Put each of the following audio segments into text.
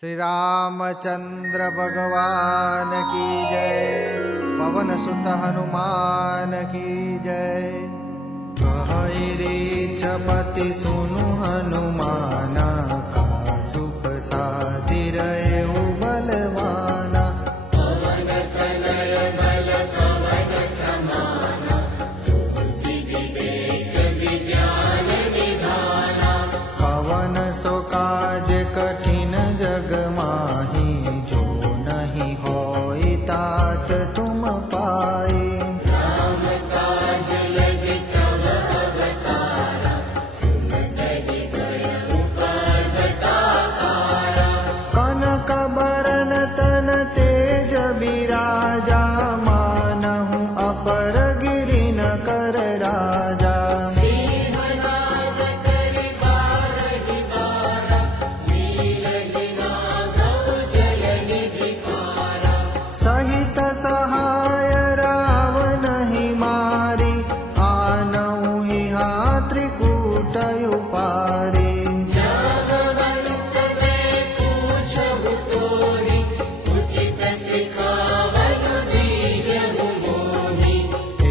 श्री रामचंद्र भगवान की जय। पवन सुत हनुमान की जय। कहई रे सुनु हनुमाना, काटुक साधिर एउ बलवाना। पवन तनय बल पवन समाना, बुद्धि विवेक विज्ञान निधाना। पवन सो काज कठिन जग माही, जो नहीं होई तात तुम पाई। राम काज लगी तब अवतारा, सुनत ही गयउ पर्वताकारा। कनक बरन तन तेज बिराजा, मानहु अपर गिरि न कर राजा। सिंहनाद करि बारहि बारा, नीलहि नागउ जलनिधि खारा। सहित सहाय रावण ही मारी, आनहु इहा त्रिकूट उपारी। जगवंत में पूछहु तोहि, उचित सिखावनु दीजहु मोहि।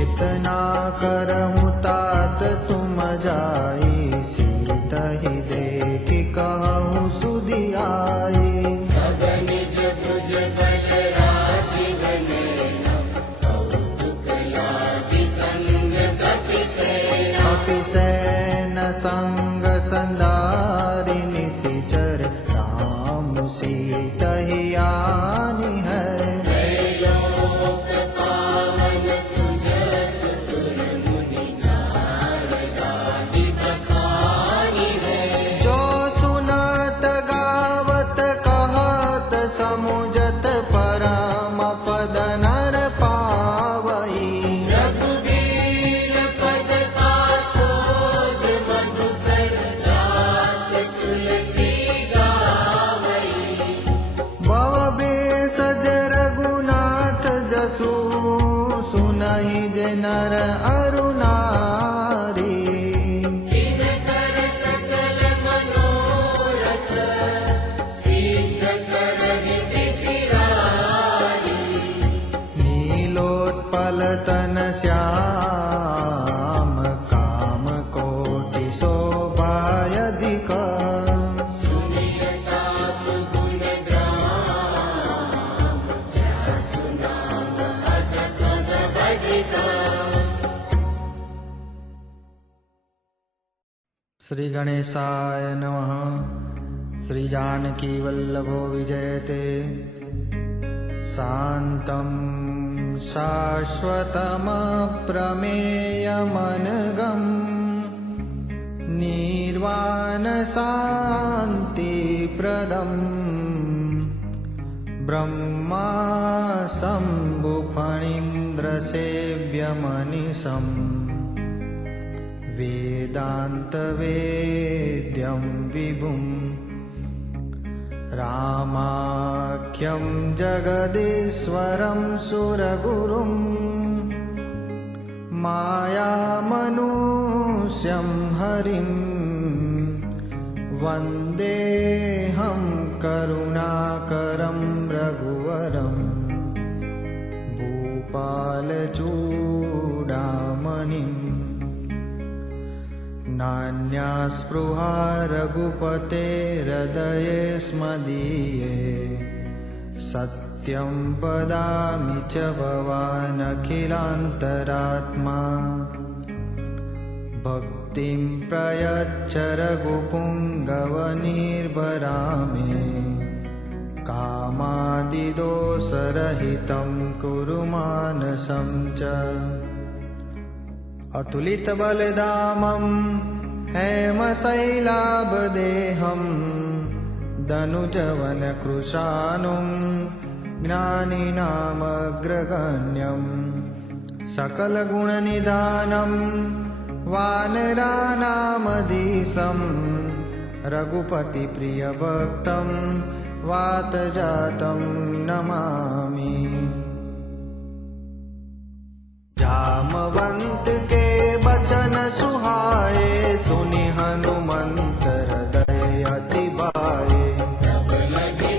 इतना करहु तात तुम जाई, सीत ही देखि कहु सुधियाई। तब निज भुज बल राजीव नयना, कौतुक लागी संग कपि सेना। कपिसैन संग संधारि, निशिचर राम सीत ही आनी है। त्रैलोक पावन सुजसु सुर मुनि, नारद आदि बखानी है। जो सुनत गावत कहत, समुझत परम पद नर पावई। रघुबीर पद पाथोज, मधुकर दास तुलसी गावई। भव भेषज रघुनाथ जसु, सुनहि जे नर अरु नारी। जिनकर सकल मनोरथ, सिद्ध करहि सिरारी। नीलोत्पल तन श्याम, काम कोटि शोभायधिक। सुनियता सुगुण ग्राम, जसु नाम अधक अधिक। श्री गणेशाय नमः। श्री जानकी वल्लभो विजयते। शान्तं शाश्वतमप्रमेयमनघं, निर्वाणशान्तिप्रदं। ब्रह्मा शम्भुफणीन्द्रसेव्यमनिशम्, वेदान्तवेद्यं विभुम्। रामाख्यं जगदीश्वरं सुरगुरुं, मायामनुष्यं हरिं। वन्देऽहं करुणाकरं रघुवरं, भूपालचूडामणिम्। नान्या स्पृहा रघुपतेर्हृदये स्मदीये, सत्यं वदामि च भवान् अखिलान्तरात्मा। भक्तिं प्रयच्छ रघुपुङ्गवनिर्भरामे, कामादिदोषरहितं कुरु मानसं च। अतुलित बलधामं हेमशैलाभदेहं, दनुजवन कृशानुं ज्ञानिनामग्रगण्यं। सकलगुणनिधानं वानराणामधीशं, रघुपतिप्रियभक्तं वातजातं नमामि। जामवंत के बचन सुहाए, सुनि हनुमंत हृदय अति भाए। तब लगे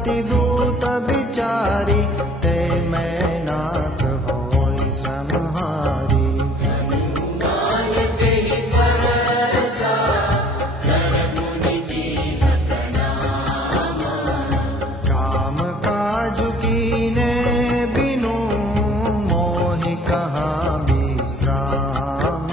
अति दूत बिचारी, ते मैं नाथ होई संहारी। हनुमान तेहि भरोसा, जन मुनि दीन प्रणाम। राम काज कीने बिनु, मोहि कहाँ विश्राम।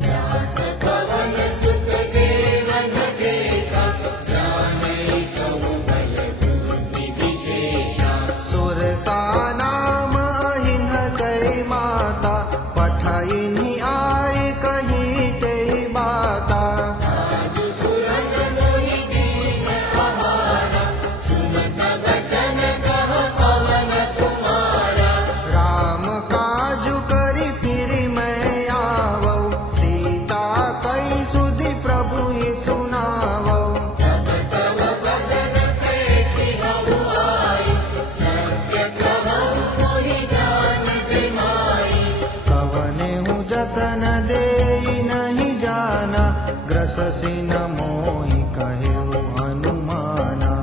जात कवन सुख देवन देखा, जाने कहु बल बुद्धि विशेषा। सुरसा नाम अहिन कई माता, पठाइनि आय कही ते बाता। आज सुरन मोहि दीन आहारा, सुनत बचन कह पवन कुमारा। राम काज करि फिर मैं आवौ, सीता कई सुधि प्रभु ही सुनावौ। तब तब बदन पेटि हऊ आई, सत्य कहूँ मोहि जान बिमाई। कवनेहु जतन देई नहीं जाना, ग्रससि न मोहि कहेउ हनुमाना।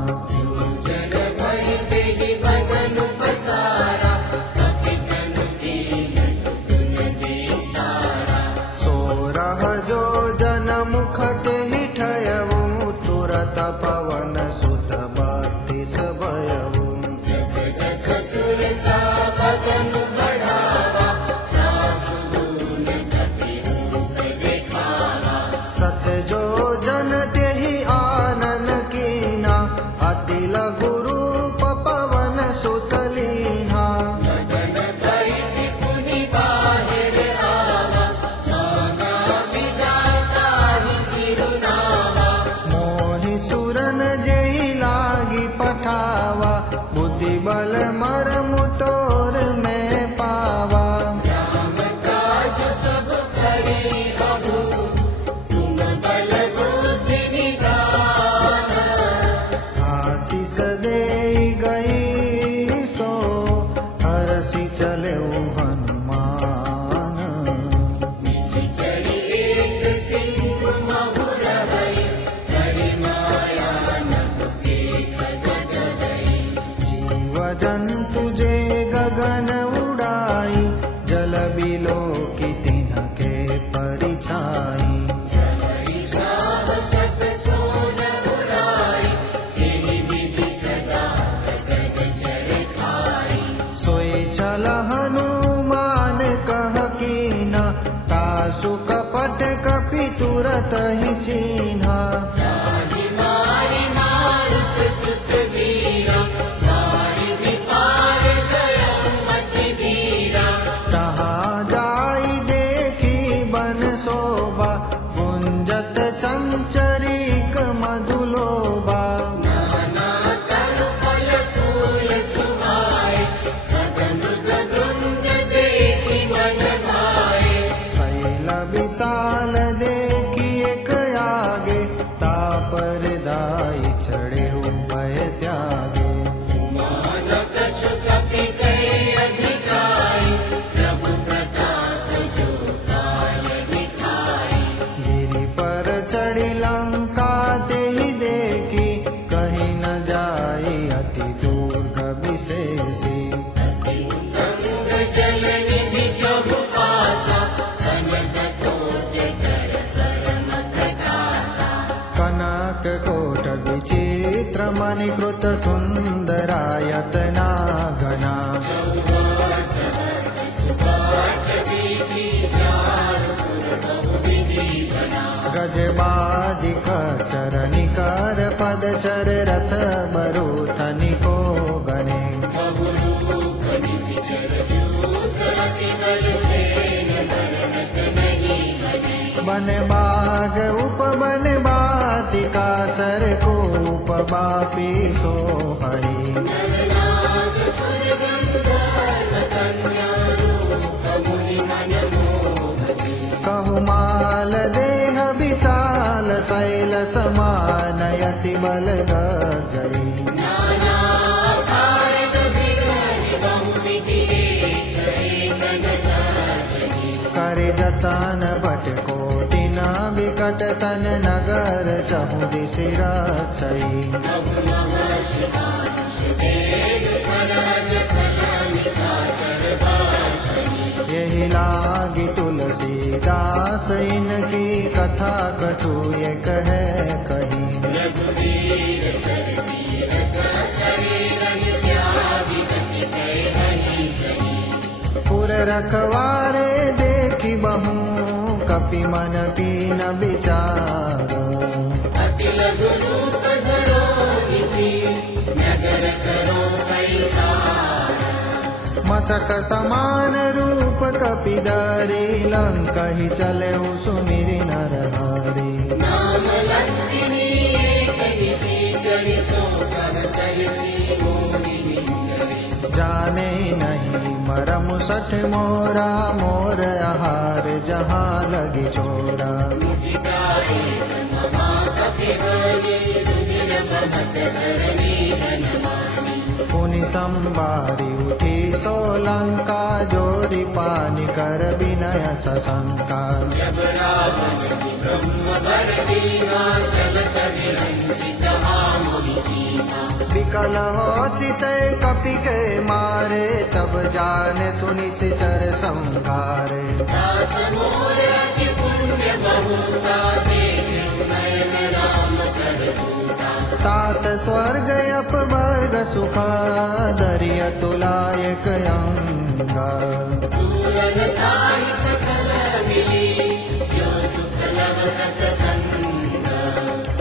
जन भय तेहि बदन पसारा, कपितन दीन दुगुन विस्तारा। सोरह जो जन मुख तेहि ठयऊ, तुरत पवन सुत बत्तीस भयऊ। जस जस सुरसा बदन बढ़ावा, तासु दून कपि रूप देखावा। सत जो जन तेहि आनन कीना, अति लघु रूप पवन सुत लीन्हा। गगन दैत्य पुनि बाहिर आवा, माना विधाता ही सिरुनावा। मोहि सुरन जेहि लागी पठावा, बुद्धि बल मरमु तोर में पावा। राम काज सब करि अहु, तुम बल बुद्धि निधान। आशीष देई गई सो, हरषि चलेउ हनुमान। निश्चरि एक सिंधु महुर भई, करि माया नभ एक गगन। जीव जंतु जे गगन उड़ाई, जल बिलो की तिनके परिछाई। शाह सब सोन उड़ाई, तेहि विधि सदा गगन चर खाई। सोई चल हनुमान कह कीना, तासु कपट कपि तुरत ही चीन्हा। ताहि मारि मारुत सुत वीरा, मारि विपार गयो मति धीरा। तहाँ जाई देखी बन शोभा, गुंजत चंचरीक मधुलोभा। नाना तनु फल फूल सुहाए, कदम गगुंज देखि मन भाए। शैल विशाल देखी एक आगे, तापर दाई चढ़े भय त्यागे। मान कछु कपि कहे अधिकाई, प्रभु प्रताप जो काल दिखाई। गिरि पर चढ़ी लंका तेहि देखी, कहीं न जाई अति दुर्ग विशेषी। गंग जल निधि जहु पासा, कनक कोट कर करम प्रकाशा। कनक कोट विचित्र मणिकृत सुंदरायतना घना। चौवाठ वर्ग सुबाठ वीथि, चारु पुर बहु विधि बना। गजबाधिक चरनिकर पद चर, रथ बरूथनि को गणे। बहु रूप निशिचर जूथ, अति बल सेन बरनत नहीं बने। बन बाग उपवन बाटिका, सर कूप बापी सो हरि। नरनाग सुर गंधर्व कन्या, रूप मुनि मन मोहनी। कहु माल देह विशाल, शैल समान यति बल गर्जरी। नाना आकार विग्रह बहु विधि, एक एक न जाचनी। करे जतन बट कोटि न विकट तन, नगर चहु दिशि रक्षई। बहु महर्षि दारुष देव खरज खल निशाचर भाषणी। यही लागी तुलसीदास इनकी कथा कछु ये कहे कहीं। रघुवीर सर तीरथ असरे रहि त्यागी गति कह रही सही। पुर रखवारे देखी बहु कपि मन कीन विचार। अति लघु रूप धरो किसी नगर करो पैसारा। मसक समान रूप कपि धरि लंका ही चले सुमिरि नरहरि। नाम लंकिनी एक निशाचर सो कह चलसी मोहि निंदरे। जाने नहीं मरम सठ मोरा मोर आहार जहाँ लगी चोरा। मुझिताए तन्मा कपि बगे रुधिर बहत धरणी धनवानी। पुनि संवारी उठी सोलंका जोरी पानी कर विनय सशंका। जब रावण ब्रह्म वर दीना चलत विरंचित मोहि जीवा। विकल हो सितय कपि के मारे तब जाने सुनि सिचर संहारे। तात मोर अति पुण्य बहुता देख नयन राम कर दूता। तात स्वर्ग अपवर्ग सुखा दरिय तुलायक अंगा। दूरन ताहि सकल मिली जो सुख लग सत्संग।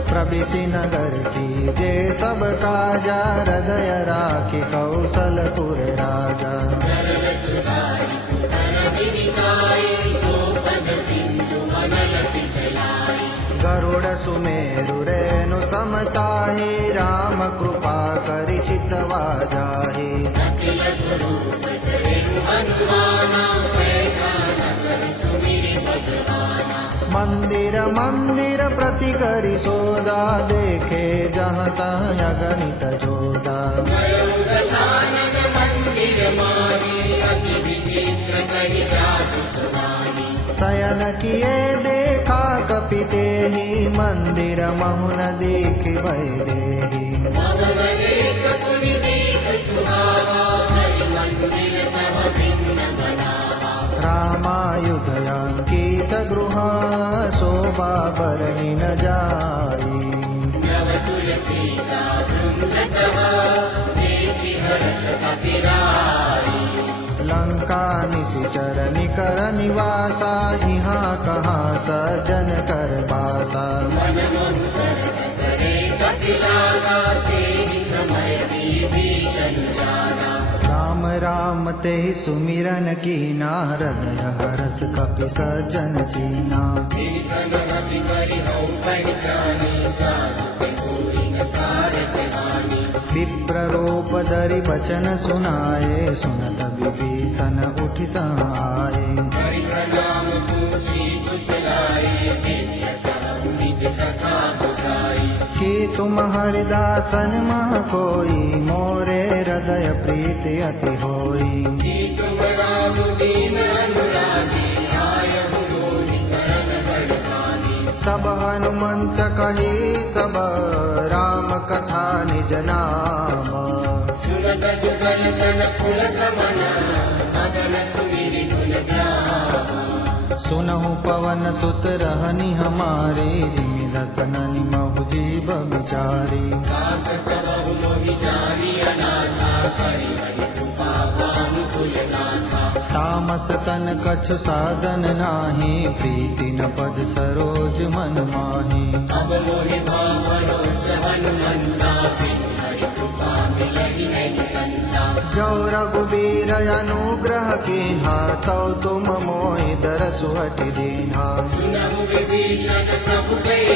प्रविशि नगर की जे सब काजा हृदय राखी कौशलपुर राजा। सरल सुधारि पुत्र विनिताय गोपद सिंधु अनल सिखलाई। गरुड़ सुमेरु रेणु समताहि राम कृपा करि चितवा जाहि। अति लघु रूप धरेउ हनुमाना पैठाना कर सुमिरि भगवाना। मंदिर मंदिर प्रति करि सोदा देखे जहाँ तहाँ अगणित जोदा। गयौ दशानन मंदिर माही अति विचित्र कहि जातु सुनाई। शयन किए देखा कपि तेहि मंदिर महु न देखि भय देहि। भवन एक पुनि देख सुहावा हरि मंदिर तह भिन्न बनावा। रामायुध अंकित गृह शोभा बरनि न जाई। नव तुलसीदा वृंदतः देखि हर्ष अतिराई। लंका निशिचर निकर निवासा यहाँ कहाँ सज्जन कर बासा। मन ममुतर करे कपि लागा तेहि समय विभीषण जाना। राम राम ते सुमिरन कीना हृदय हरस कपि सज्जन चीना। तेहि संग हति करि हौ पहचानी सासु के पूरी न कारज हानि। विप्र रूप धरि बचन सुनाए सुनत विभीषण उठित आए। हरि प्रणाम पूछी कुशलाए दिव्य कहु निज कथा बुझाई। कि तुम हरिदासन मह कोई मोरे हृदय प्रीति अति होई। कि तुम राम दीन अनुरागी आयहु जोनि करन बड़भागी। तब हनुमंत कही सब राम कथा निज नाम। सुनत जुगल तन पुलक मना मदन सुमिरि गुण गावा। सुनहु पवन सुत रहनि हमारे जिमि दसननि महु जीव बिचारी। दास कबहु मोहि जानी अनाथा करि हरि कृपा पानु कुलनाथा। तामस तन कछु साधन नाही प्रीति न पद सरोज मन माही। अब मोहि भाव भरोस हनुमंता बिनु हरि कृपा मिलहि नहीं संता। जो रघुबीर अनुग्रह कीन्हा तौ तुम मोहि दरसु हटि दीन्हा। सुनहु विभीषण प्रभु कहि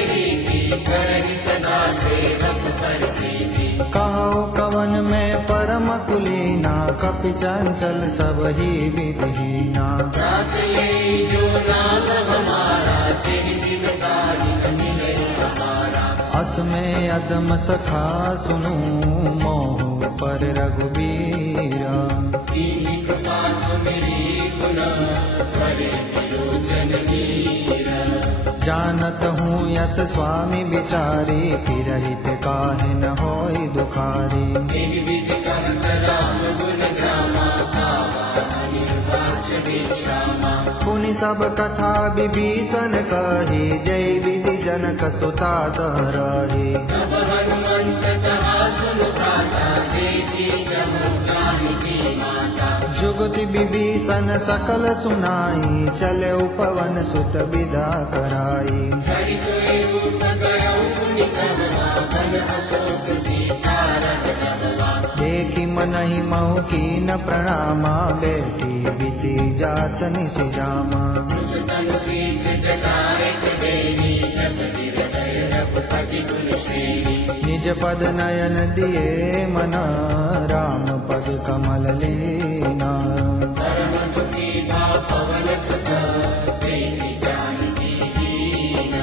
करहि सदा सेवक पर प्रीति। कहो कवन में परम कुलीना कपि चंचल सब ही विधिहीना। रात ले जो नाम हमारा तेहि दिन काहि न मिले हमारा। अस में अदम सखा सुनु मोहु पर रघुबीरा। दीनि कृपा सुमिरि गुण करे विलोचन वीर। जानत हूँ यस स्वामी विचारी फिरहित काहे न होई दुखारी। सब कथा विभीषण कही, जय विधि जनक सुता सह रही। तब हनुमंत कहा सुन भ्राता, जेठी जहु जानकी माता। जुगति विभीषण सकल सुनाई, चले उपवन सुत विदा कराई। हरि सोई रूप गयो मुनि कहवा, बन अशोक सीता रथ कहवा। देखी मनहि महु कीन प्रणामा, बेटी बीती जात निशि जामा। तनु शीस जटाए देवी, जपति हृदय रघुपति गुण श्रेणी। निज पद नयन दिए मना, राम पद कमल लीना। परम दुखी भा पवन सुत, देखि जानकी दीन।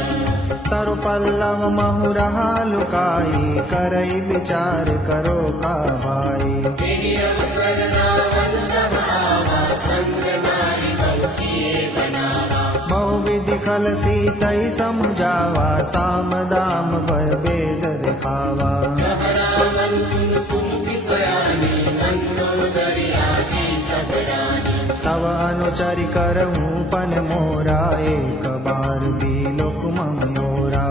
तरु पल्लव महु रहा लुकाई, करई विचार करो का भाई। तेहि अवसर रावण तब आवा, संग नारी बहु किए बनावा। बहुविधि खल सीतई समझावा, साम दाम भय वेद दिखावा। कह रावण सुन सुन सयानी, मंदोदरी आदि सब रानी। तब अनुचरि करहूँ पन मोरा, एक बार भी लोक मंगोरा।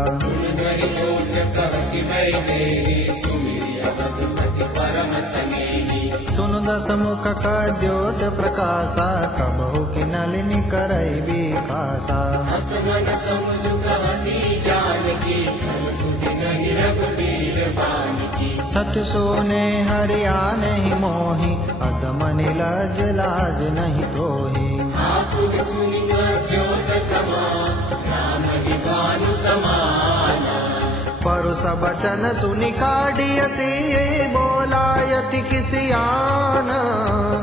धरि लोच कहति भय तेरी, सुमिरि अवधूत परम सनेही। सुन दस मुख का ज्योत प्रकाशा, कबहु की नलिनी करई विकासा। हस मन समुझ कहती जानकी, धन सुधि कहि रघुबीर बानिकी। सत्य सोने हरिया नहीं मोही, अदमनि लज लाज नहीं तोही। आतुर सुनि ज्योत समान, राम ही भानु समाना। परुष बचन सुनि काढ़ियसी, बोलायति किसियान।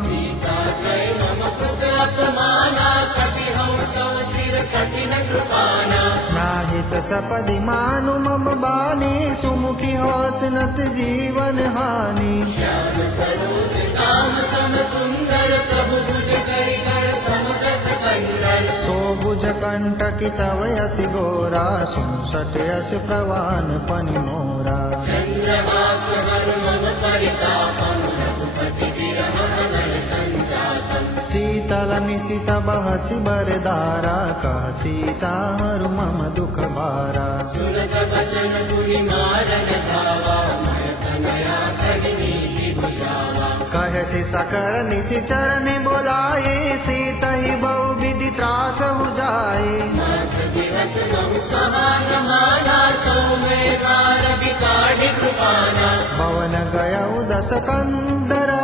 सीता कह मम पुत अपमाना, कटि हम तव सिर कठिन कृपाना। नाहित सपदि मानु मम बानी, सुमुखी होत नत जीवन हानि। श्याम सरोज काम सम सुंदर, प्रभु भुज करि कर समदस कंदर। सो भुज कंटकि तव यसि गोरा, सुनसठ यस प्रवान पनि मोरा। चंद्रहास हर मम परितापम, रघुपति विरह नर संजातम। शीतल निशित बहसि बरदारा, कह सीता हरु मम दुख भारा। सुनत बचन पुनि मारन धावा, मैं तनया कहि नीति बुझावा। कहसि सकल निशिचर ने बोलाए, सीतहि बहु विधि त्रास बुझाए। मास दिवस बहु कहा न माना, तो मैं बार बिकाढ़ि कृपाना। पवन गयउ दस कंदरा,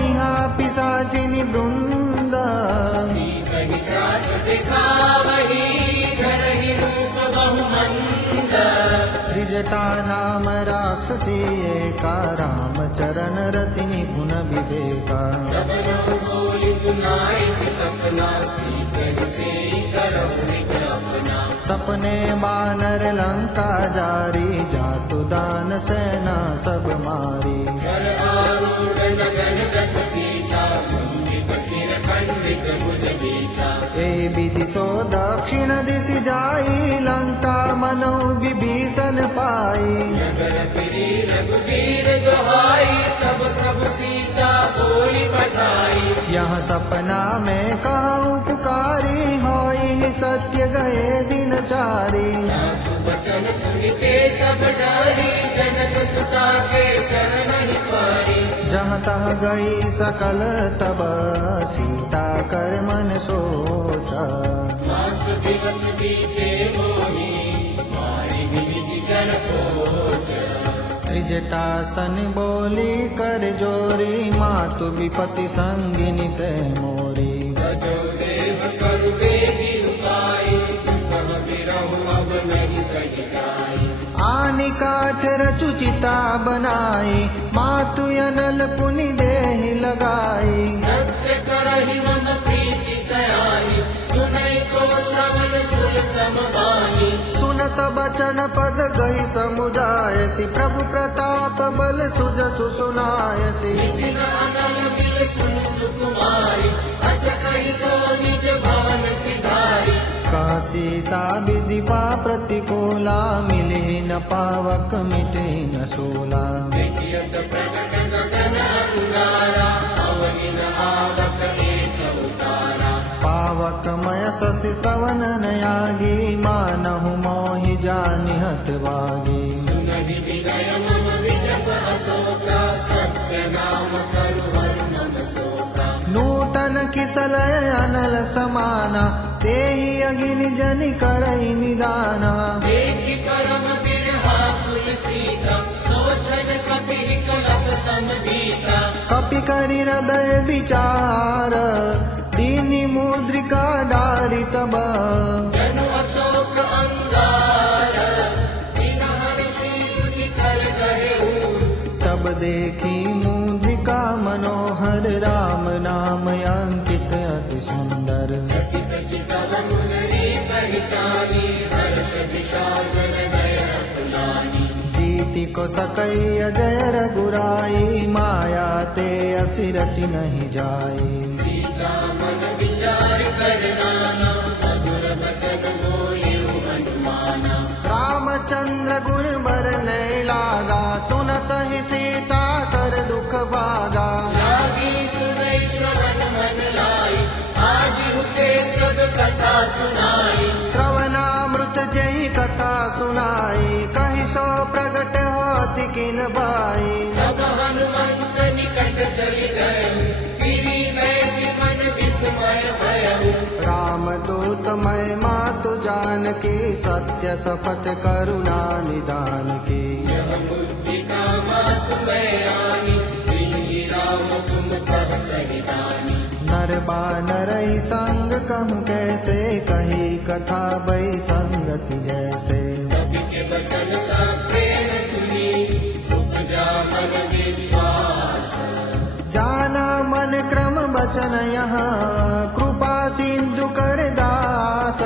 यहाँ पिशाचिनि वृंद। कहि त्रास दिखावही, धरहि रूप बहु मंद। त्रिजटा नाम राक्षसी एका, राम चरण रति निपुण विवेका। सब रघु बोली सुनाई सपना, सीतल से करहु निकलपना। सपने बानर लंका जारी, जातु दान सेना सब मारी। कर आरूढ़ नगन दस सीसा, मुंडित सिर खंडित भुज बीसा। ए विधि सो दक्षिण दिशि जाई, लंका मनो विभीषण पाई। नगर फिरी रघुबीर दुहाई, तब प्रभु सीता बोली पठाई। यह सपना में कहूँ पुकारी, होई सत्य गए दिन चारी। सासु बचन सुनिते सब डरी, जनक सुता के चरण ही पारी। जहाँ तह गई सकल तब, सीता कर मन सोचा। मास दिवस बीते मोही, मारी विधि जन कोच। त्रिजटासन बोली कर जोरी, मातु विपति संगिनी ते मोरी। जो देव करु बेगी उपाई, सब बिरहु अब नहीं सही जाई। आनि काठ रचुचिता बनाई, मातु अनल पुनि देहि लगाई। सत्य करहि मम प्रीति सयानी, सुनई को श्रवण सुर समबानी। सुनत बचन पद गई समुझायसि, प्रभु प्रताप बल सुजसु सुनायसि। सिन अनल बिल सुन सुकुमारी, अस कहि सो निज भवन सिधारी। कह सीता विधि पा प्रतिकूला, मिले न पावक मिटे न सोला। देखियत प्रकट गगन अंगारा, अवनि न आवक एक उतारा। पावक मय बस श्रवण नयागी मानहु मोहि जानि हतवागी सुनहि विनय मम विनप अशोका सत्य नाम करु हरु मम शोका नूतन किसलय अनल समाना तेहि अगिनि जनि करई निदाना देखि परम बिरहा तुलसीका सोचन कपि कलप समदीता कपि करि हृदय विचार दीनि मुद्रिका डारि तब जनु अशोक अंगार बिन हर्षि दुखि कर गए तब देखी मुद्रिका मनोहर राम नाम अंकित अति सुंदर चकित चितव मुनरि पहचानी हर्ष विषादन जय अतुलानी जीति को सकई अजय रघुराई माया ते असि रचि नहीं जाई सीता मन विचार कर नाना मधुर बचन बोले हनुमाना रामचंद्र गुण बरनै लागा सुनत ही सीता कर दुख भागा लागी सुनै श्रवण मन लाई आज हुते सब कथा सुनाई श्रवणामृत जय कथा सुनाई कहि सो प्रगट होति किन बाई तब हनुमंत निकट चली गए गिरी बैठि मन विस्मय भयउ राम दूत मैं मातु जानकी सत्य शपथ करुणा निदान की यह बुद्धि का मात मैं आनी बिहि राम तुम तब सहितानी नर बानर संग कहूँ कैसे कही कथा बई संगति जैसे कवि के वचन सा प्रेम सुनी उपजा मन विश्वास जाना मन क्रम बचन यहाँ कृपा सिंधु कर दास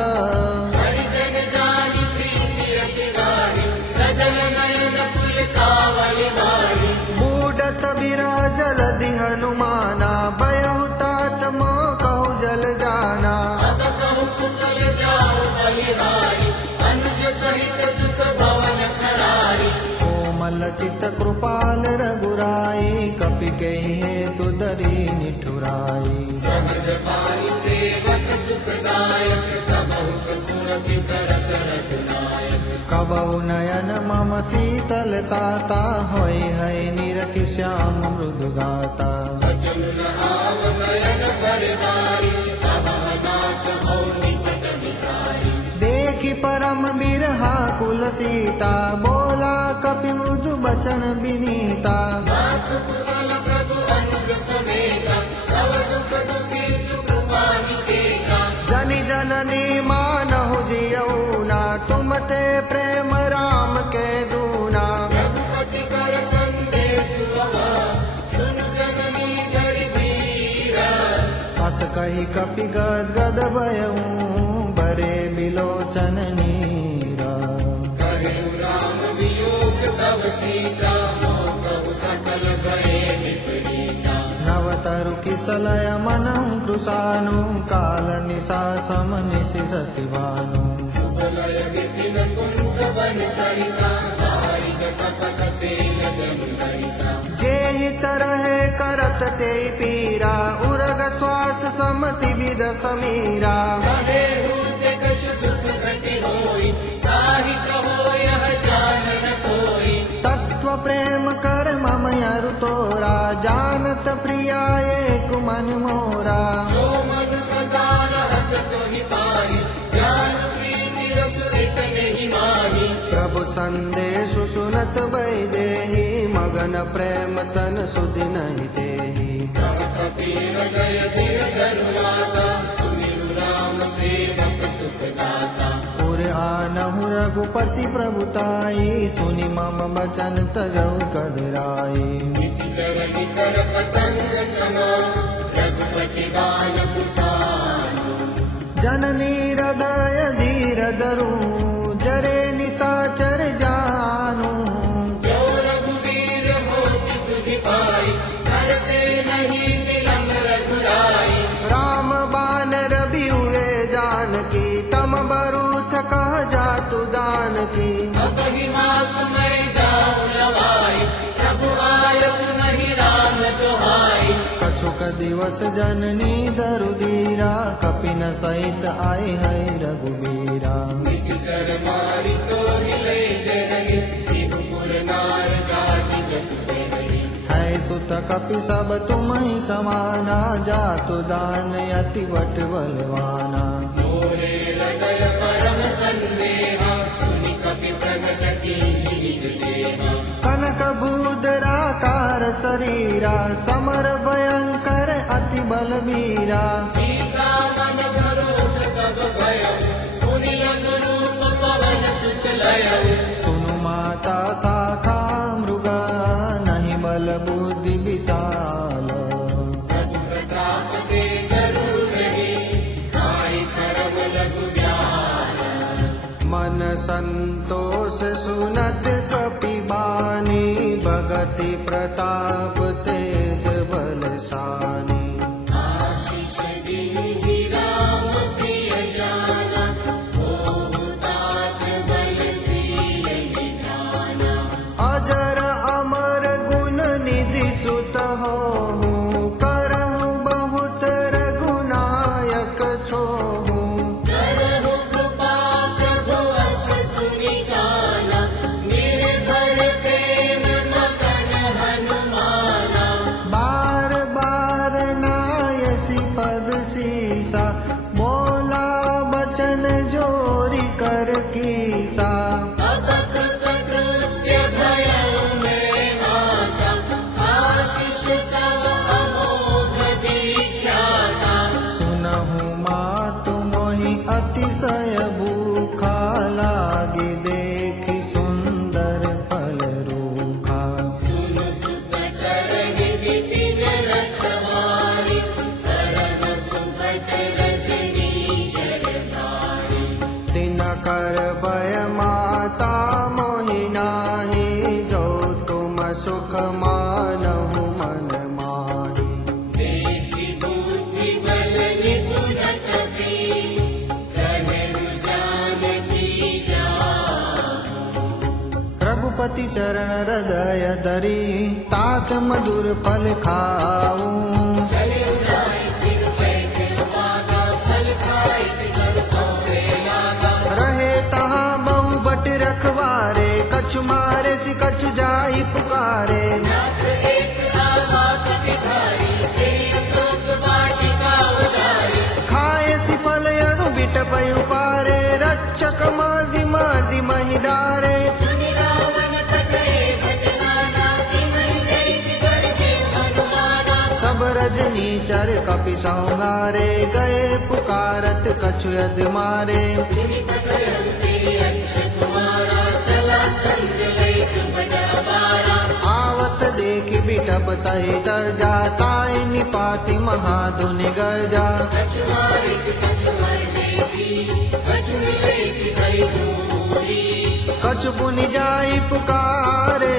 हरिजन जानी प्रीति अति गाढ़ी सजल नयन कुल कावल गाढ़ी बूढ़त बिराजल दि हनुमाना बयहु तात मोह कहु जल जाना अब कहु कुशल जाओ बलिहारी अनुज सहित सुख भवन खरारी कोमल चित कृपाल रघुराई कपि कहि हेतु दरी निठुराई सहज पानी सेवक सुखदायक तबहु सुरति करत रघुनायक कबहु नयन मम शीतलताता होय है निरखि श्याम मृदु गाता सचल आव नयन भरदारी तब नाथ हो निपट विसारी देखि परम बिरहा कुल सीता बोला कपि मृदु बचन विनीता नाथ कुशल प्रभु अनुज समेता तव दुख दुखी सुख पानी देगा जनि जननी मानहु जियऊना तुम ते प्रेम राम के दूना रघुपति कर संदेश सुहा सुन जननी धरि धीरा हस कहि कपि गद गद भयऊ बरे बिलोचन नीरा कहे राम वियोग तब सीता मोह सकल भये विपरीता नवतरु किसलय मनहु कृशानु काल निशा सम निशि शशिभानु लय विपिन कुंत वन सरिसा बारिक कपट तेल जन हरिसा जेहि तरह करत ते पीरा उरग श्वास समति विद समीरा कहे हूते कछु दुख घटि होई ताहि कहो यह जानन कोई तत्व प्रेम कर मम अरु तोरा जानत प्रिया एक मन मोरा सो मन सदा रहत तोहि पाई जान प्रीति रस एक नहीं माही प्रभु संदेश सुनत वैदेही मगन प्रेम तन सुधि नहीं देही तब कबीर गय धीर धनुराता सुनिरु राम सेवक सुखदाता पुर आनहु रघुपति प्रभुताई सुनि मम बचन तजऊ कदराई इसी चरण कर पतंग समा रघुपति बाण कुशालो जननी हृदय धीर धरू जरे निशाचर जानू जो रघुवीर हो सुधि पाई करते नहीं विलंब रघुराई राम बान रवि हुए जानकी तम बरूथ कह जातु दान की अब ही मात मैं जाऊं लवाई प्रभु आयस नहीं राम दुहाई कछुक दिवस जननी दरुदीरा कपिन सहित आए है रघुबीरा निश्चर मारी तो हिले जननी त्रिपुर नार गादी जसते रही है सुत कपि सब तुम ही समाना जातु दान अति बट बलवाना मोरे हृदय परम संदेहा सुनि कपि प्रगट कीन्हि देहा कनक भूधराकार शरीरा समर भयंकर अति बलबीरा सीता मन भरोस तब भयं मुनि अनुरूप पवन सुत लयं सुनु माता शाखा मृग नहीं बल बुद्धि विशाल प्रभु प्रताप ते गरुड़ रही खाई परम लघु व्याल मन संतोष सुनत कपि बानी भगति प्रताप तेज बलशानी आशीष दीहि राम प्रिय जाना होहु तात बल शील निधाना अजर अमर गुण निधि सुत हो करहु बहुत रघुनायक छोहु करहु कृपा प्रभु अस सुनि गाना निर्भर प्रेम मगन हनुमाना बार बार नायसी पद सीसा बोला बचन जोरी कर कीसा अब कृत कृत्य भयउ में माता आशीष तव अमोघ विख्याता सुनहु मातु मोहि अतिशय भूखा लागे देखि सुंदर फल रूखा सुन सुत करहि विपिन रखवारी परम सुभट रजनी शरधारी तिन कर भय माता मोहि नाही जो तुम सुख मानहु मन माही देखि बुद्धि बल निपुण कपि कहरु जानकी जाहु रघुपति चरण हृदय धरी तात मधुर फल खाऊं चले उड़ाई सिर पैठ माता फल खाई सिर तोरे लागा रहे तहाँ बहु बट रखवारे कछु मारे सि कछु जाई पुकारे नाथ एक आवाज बिठारी तेरी शोक वाटिका उजारी खाए सि फल अरु बिट पयु पारे रक्षक मार्दि मार्दि महि डारे सुनि रावण कटे भटनाना तिमहि देख गरजे हनुमाना सब रजनी चर कपि संहारे गए पुकारत कछु यदि मारे तिनि पकड़उ तेरी अक्ष तुम्हारा चला संग लय सुबह बारा आवत देख बिटप तहि दर्जा ताई निपाति महाधुनि गर्जा कछुआरे से कछुआर देसी कछु मिलेसी करी दूरी कछु पुनि जाई पुकारे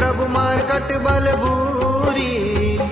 प्रभु मारकट बल भूरी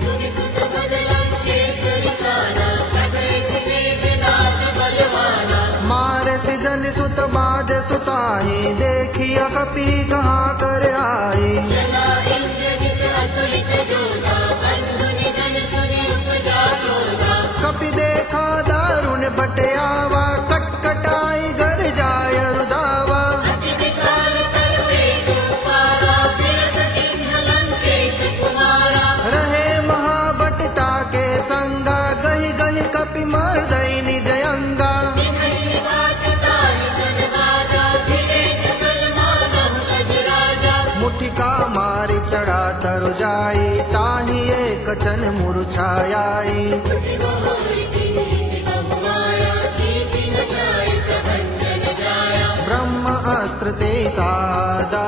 सुनि सुत बदलं केसरी साना कटे से मेघनाथ बलवाना मार सिजन सुत बाध सुताही देखिया कपि कहाँ कर आई चला इंद्रजित अतुलित जोधा बंधु निधन सुनि उपजा क्रोधा कपि देखा दारुण बट आवा कटकटाई घर जाय रुदावा अति विशाल तरुए कुमारा बिरथ किन्ह लंकेश कुमारा रहे महाबटता के संगा गहि गहि कपि मर्दई निज अंगा तिन्हि बात ताहि सन बाजा फिरे जुगल मानव गज राजा मुठिका मारी चढ़ा तरु जाई ताहि एक चन मुरझाई उठि मोहि तिन्हि से बहुमाया जीति न जाय प्रभंजन जाया ब्रह्म अस्त्र ते सादा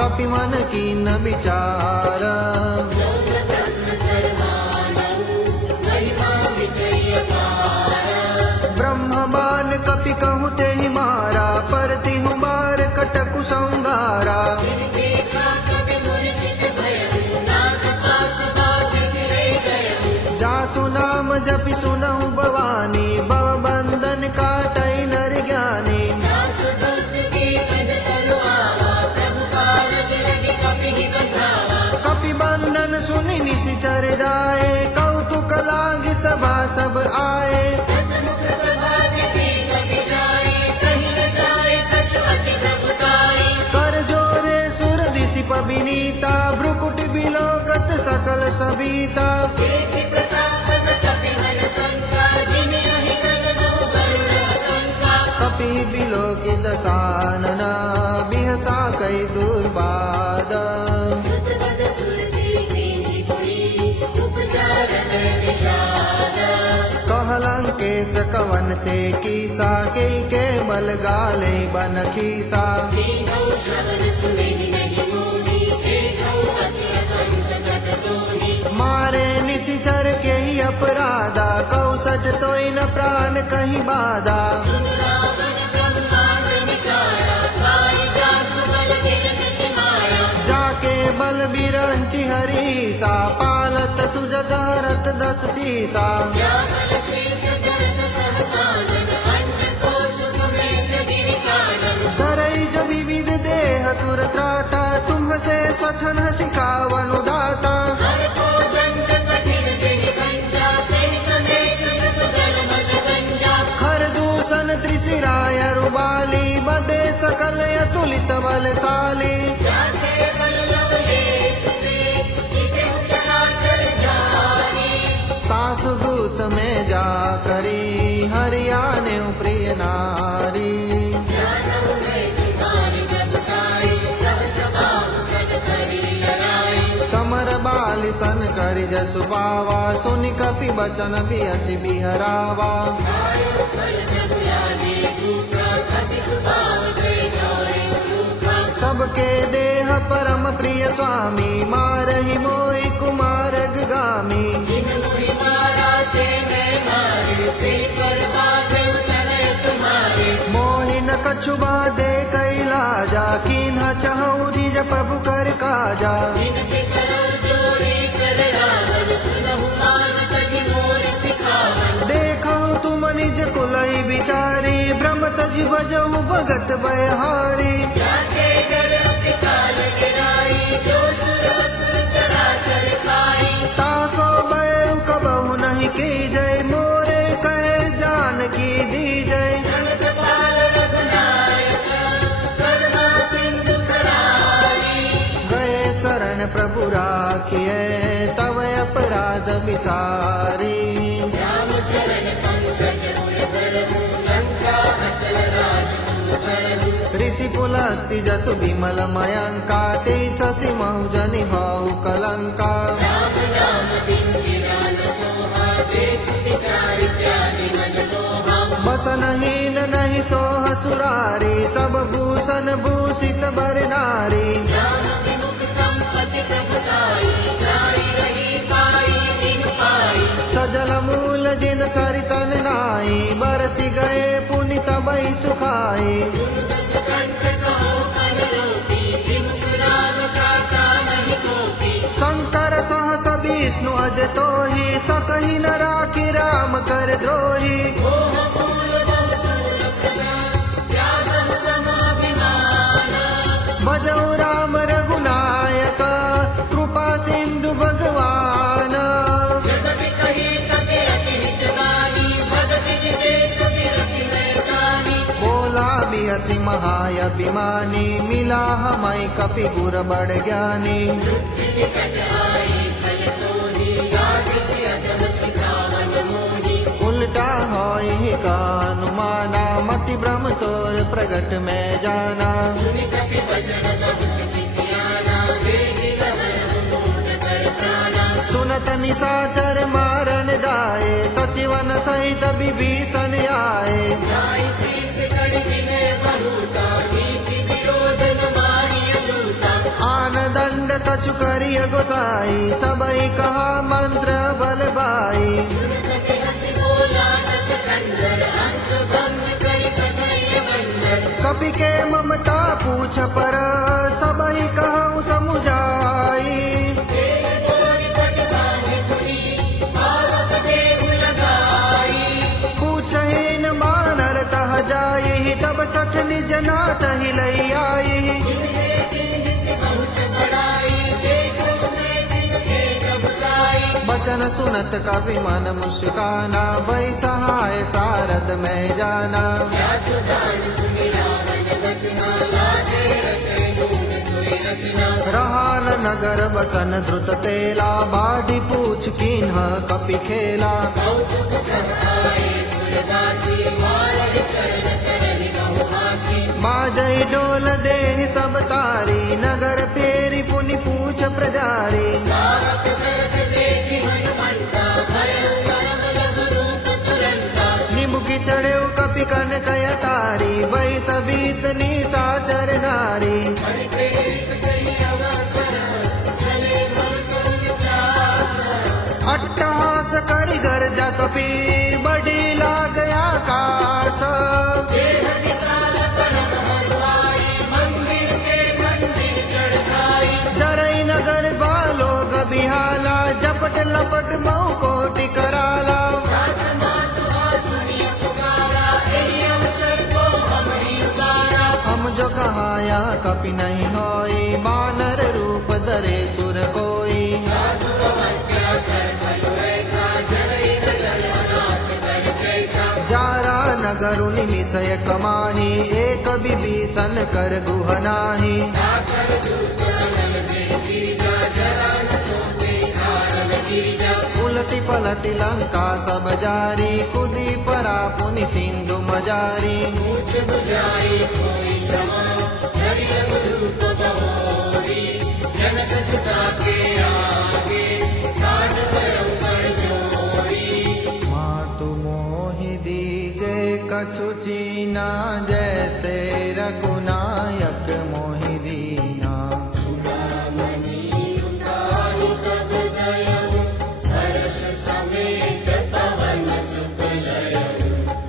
कपि मन कीन विचार जौन ब्रह्म सर्वानहु महिमा विकय अपार ब्रह्म बान कपि कहु तेहि मारा पर तिहु बार कटकु संगारा देखा कवि मूर्छित भयउ नाथ पास बाध सिरे गयउ जासु नाम जपि सुनहु भवानी भव बंधन काटई नर ज्ञानी दास दूत के पद तनु आवा प्रभु कारज लगे कपि बंधावा कपि बंधन सुनि निशिचर जाए कौतुक ला बिलोकत सकल सबीता देखि प्रताप कपिमल संका जिमि अहि गगनो गरुड़ असंका कपि बिलोकित सानना बिहसा कई दुर्बाद सुत बद सुरति कीन्हि पुरी उपचारन विषाद कहलंकेश कवनते कीसा के बल गाले बन खीसा दीनौ श्रवण सुनिहि नहीं मोहि देखौ अति असंत सत सोहि मारे निशिचर के ही अपराधा कौसट तोय न प्राण कहीं बाधा सुन रावण ब्रह्मांड निकाया पाई जासु बल गिरजित माया जाके बल बिरंचि हरीसा पालत सुजग हरत दस सीसा जामल शेष करत सहसानन अंड कोश सुमेन्द्र गिरि कानन धरई जो विविध देह सुर त्राता तुम से सठन सिखावनु दाता हर को दंड कठिन जेहि पंजा तेहि समेत नृपगल मद गंजा खर दूषण त्रिशिराय रुबाली बदे सकल अतुलित बलशाली जाके बल लवलेश से जितेहु चराचर जानी तासु दूत में जा करी हरियाने प्रिय नारी जानहु मैं तुम्हारी प्रभुताई सहस भाव सद करी लड़ाई समर बाल सन कर जसु पावा सुनि कपि बचन बियसि बिहरावा आयो फल प्रभु यादे भूखा कपि सुभाव दे गौरे भूखा सबके देह परम प्रिय स्वामी मारहि मोहि कुमार गामी जिन मुहि मारा ते मैं मारे ते पर बाधे तनय तुम्हारे मोहि न कछु बाधे कैलाजा कीन्ह चहु निज प्रभु कर काजा जिनके करो जोरी कर रावण सुनहु मान तजि मोर सिखावन देखो तुम निज कुलई बिचारी भ्रम तज बजहु भगत बयहारी जाके डर अति काल गिराई जो सुर असुर चराचर खाई तासो बैरु कबहु नहीं की जय मोरे कहे जान की दी जय प्रणत पाल रघुनायक करुणा सिंधु करारी गए शरण प्रभु राखिए तव अपराध विसारी राम चरण पंकज मुर धरहु लंका अचल राज तुम करहु ऋषि पुलस्ति जसु विमल मयंका ते शशि महु जनि हऊ कलंका राम नाम बिन गिरान सोहा देख विचार त्यागी मन मोहा बसनहीन नहीं सोह सुरारी सब भूषण भूषित बर नारी राम विमुख संपत्ति प्रभुताई जाई रही पाई दिन पाई सजल मूल जिन सरितन नाई बरसि गए पुनि तबई सुखाई सुन दस कंठ कहो कन रोपी विमुख राम प्राता नहीं गोपी शंकर सहस विष्णु अज तोहि सकहि न राखि राम कर द्रोही मोह मूल बहु सूर प्रजा त्यागहु तम अभिमान भजऊ राम रघुनायक कृपा सिंधु भगवान जगति कही कपि अति हित गानी भगति विवेक विरति में सानी बोला बिहसि महाअभिमानी मिला हमई कपि गुर बड़ ज्ञानी निकट आई भय तोहि याद से अधम सिखावन मोहि उल्टा होई कानुमाना मति भ्रम तोर प्रगट में जाना सुनि कपि वचन बहुत किसियाना वेदि गहन मूढ़ कर प्राणा सुनत निशाचर मारन दाए सचिवन सहित विभीषण आए नाई शीस कर विनय बहुता नीति विरोध न मारिय दूता आन दंड कछु करिय गोसाई सबई कहा मंत्र बल भाई सुन कपि हंसि बोला दस खंजर अंत भंग करि कटनीय बंधन कपि के ममता पूछ पर सबई कहु समुझाई देव तोरि पट बाँधि पुरी पावक देहु लगाई पूछहि न बानर तह जाई तब सठ निज नाथ ही लई आई जिन्हे तिन्हि से बहुत बड़ाई देखो मैं दिन के प्रभुताई बचन सुनत कवि मन मुस्काना भई सहाय सारद में जाना जातु दान सुनि रावण बचना लागे रचे मूढ़ रहान नगर बसन द्रुत तेला बाढ़ी पूछ किन्ह कपि खेला बाजई डोल देहि सब तारी नगर फेरी पुनि पूछ प्रजारी निमुखी चढ़े कपि कन कय तारी वही सबीत निशाचर नारी अट्टहास करि गर्जा कपि बड़ी लाग आकाश जरई नगर बालोग बिहाला जपट लपट मऊ कोटि कराला हम जो कहाया कपि नहीं होई बानर रूप धरे सुर कोई जारा नगरु निमिषय कमाही एक विभीषण कर गुहनाही उलटी पलटी लंका सब जारी कुदी परा पुनि सिंधु मजारी मातु मोहि दीजे कछु चीना जैसे रघुनायक मोहि दीना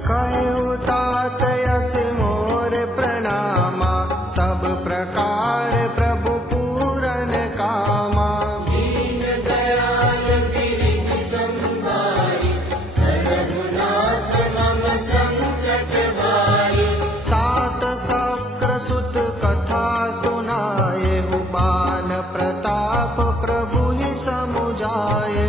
कहु तात यस मोर प्रणामा सब प्रकार प्रभु पूरन कामा तात शक्र सुत कथा सुनाए बान प्रताप प्रभु ही समुझाए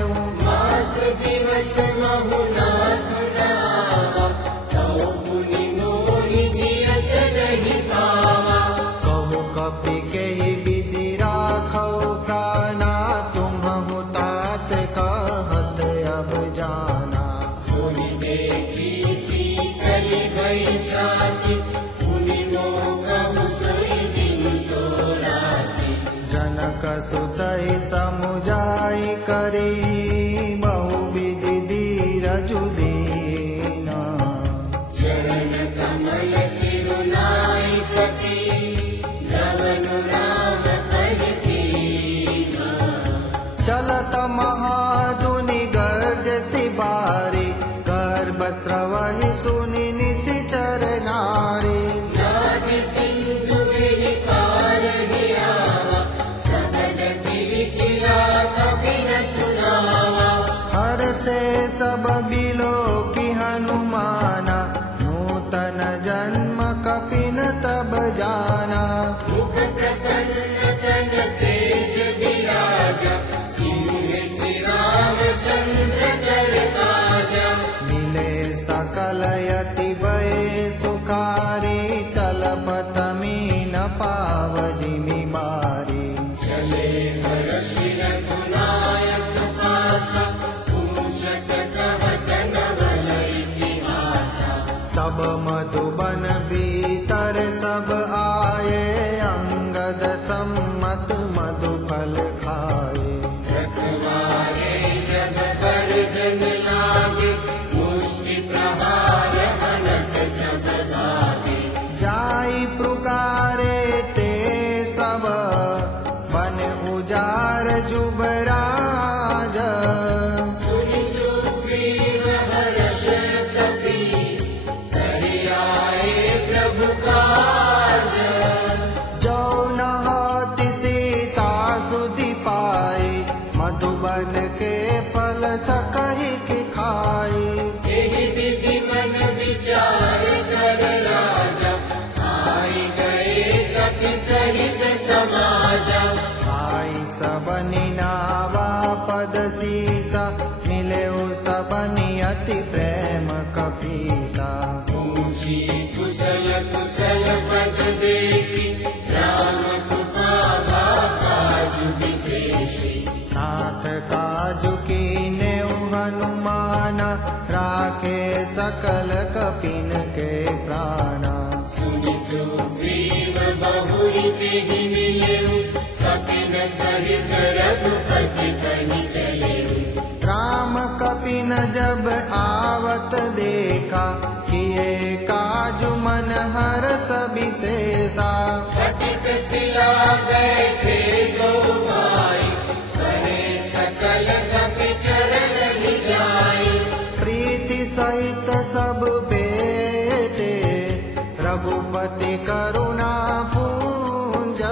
कहु कपि केहि विधि राखौ प्राणा तुम्हु तात कहत अब जाना जनक सुतहि समुझाई करी बहु विधि धीरजु दीना चलत महाधुनि गर्ज सिबारी गर्भ स्रवहि सुनि निशिचर नारी हर से सब बिलो की हनुमाना नूतन जन्म कपिन तब जाना मिले सकल यति भय सुखारी तलपत मीन पाव जिमि बारी तब मधुबन भीतर सब आए अंगद सम्मत मधुफल खाए जाई पुकारे ते सब बन उजार जुबराज जो नहाति सीता सुधि पाई मधुबन के फल सकहि की खाई आई सबनि नावा पद सीसा मिले सबनि अति प्रेम कपीसा कुशल कुशल पद देखी राम कृपा विशेषी नाथ काजु कीन्हे हनुमाना राखे सकल कपिन के प्राणा सुनि सुग्रीव बहुरि तेहि मिलेउ कपिन सहित रघुपति कहि चलेउ राम कपिन जब आवत देखा किए काजु मन हरष विशेषा फटिक सिला बैठे दो भाई करे सकल कपि चरण ही जाई प्रीति सहित सब बेटे रघुपति करुणा पूंज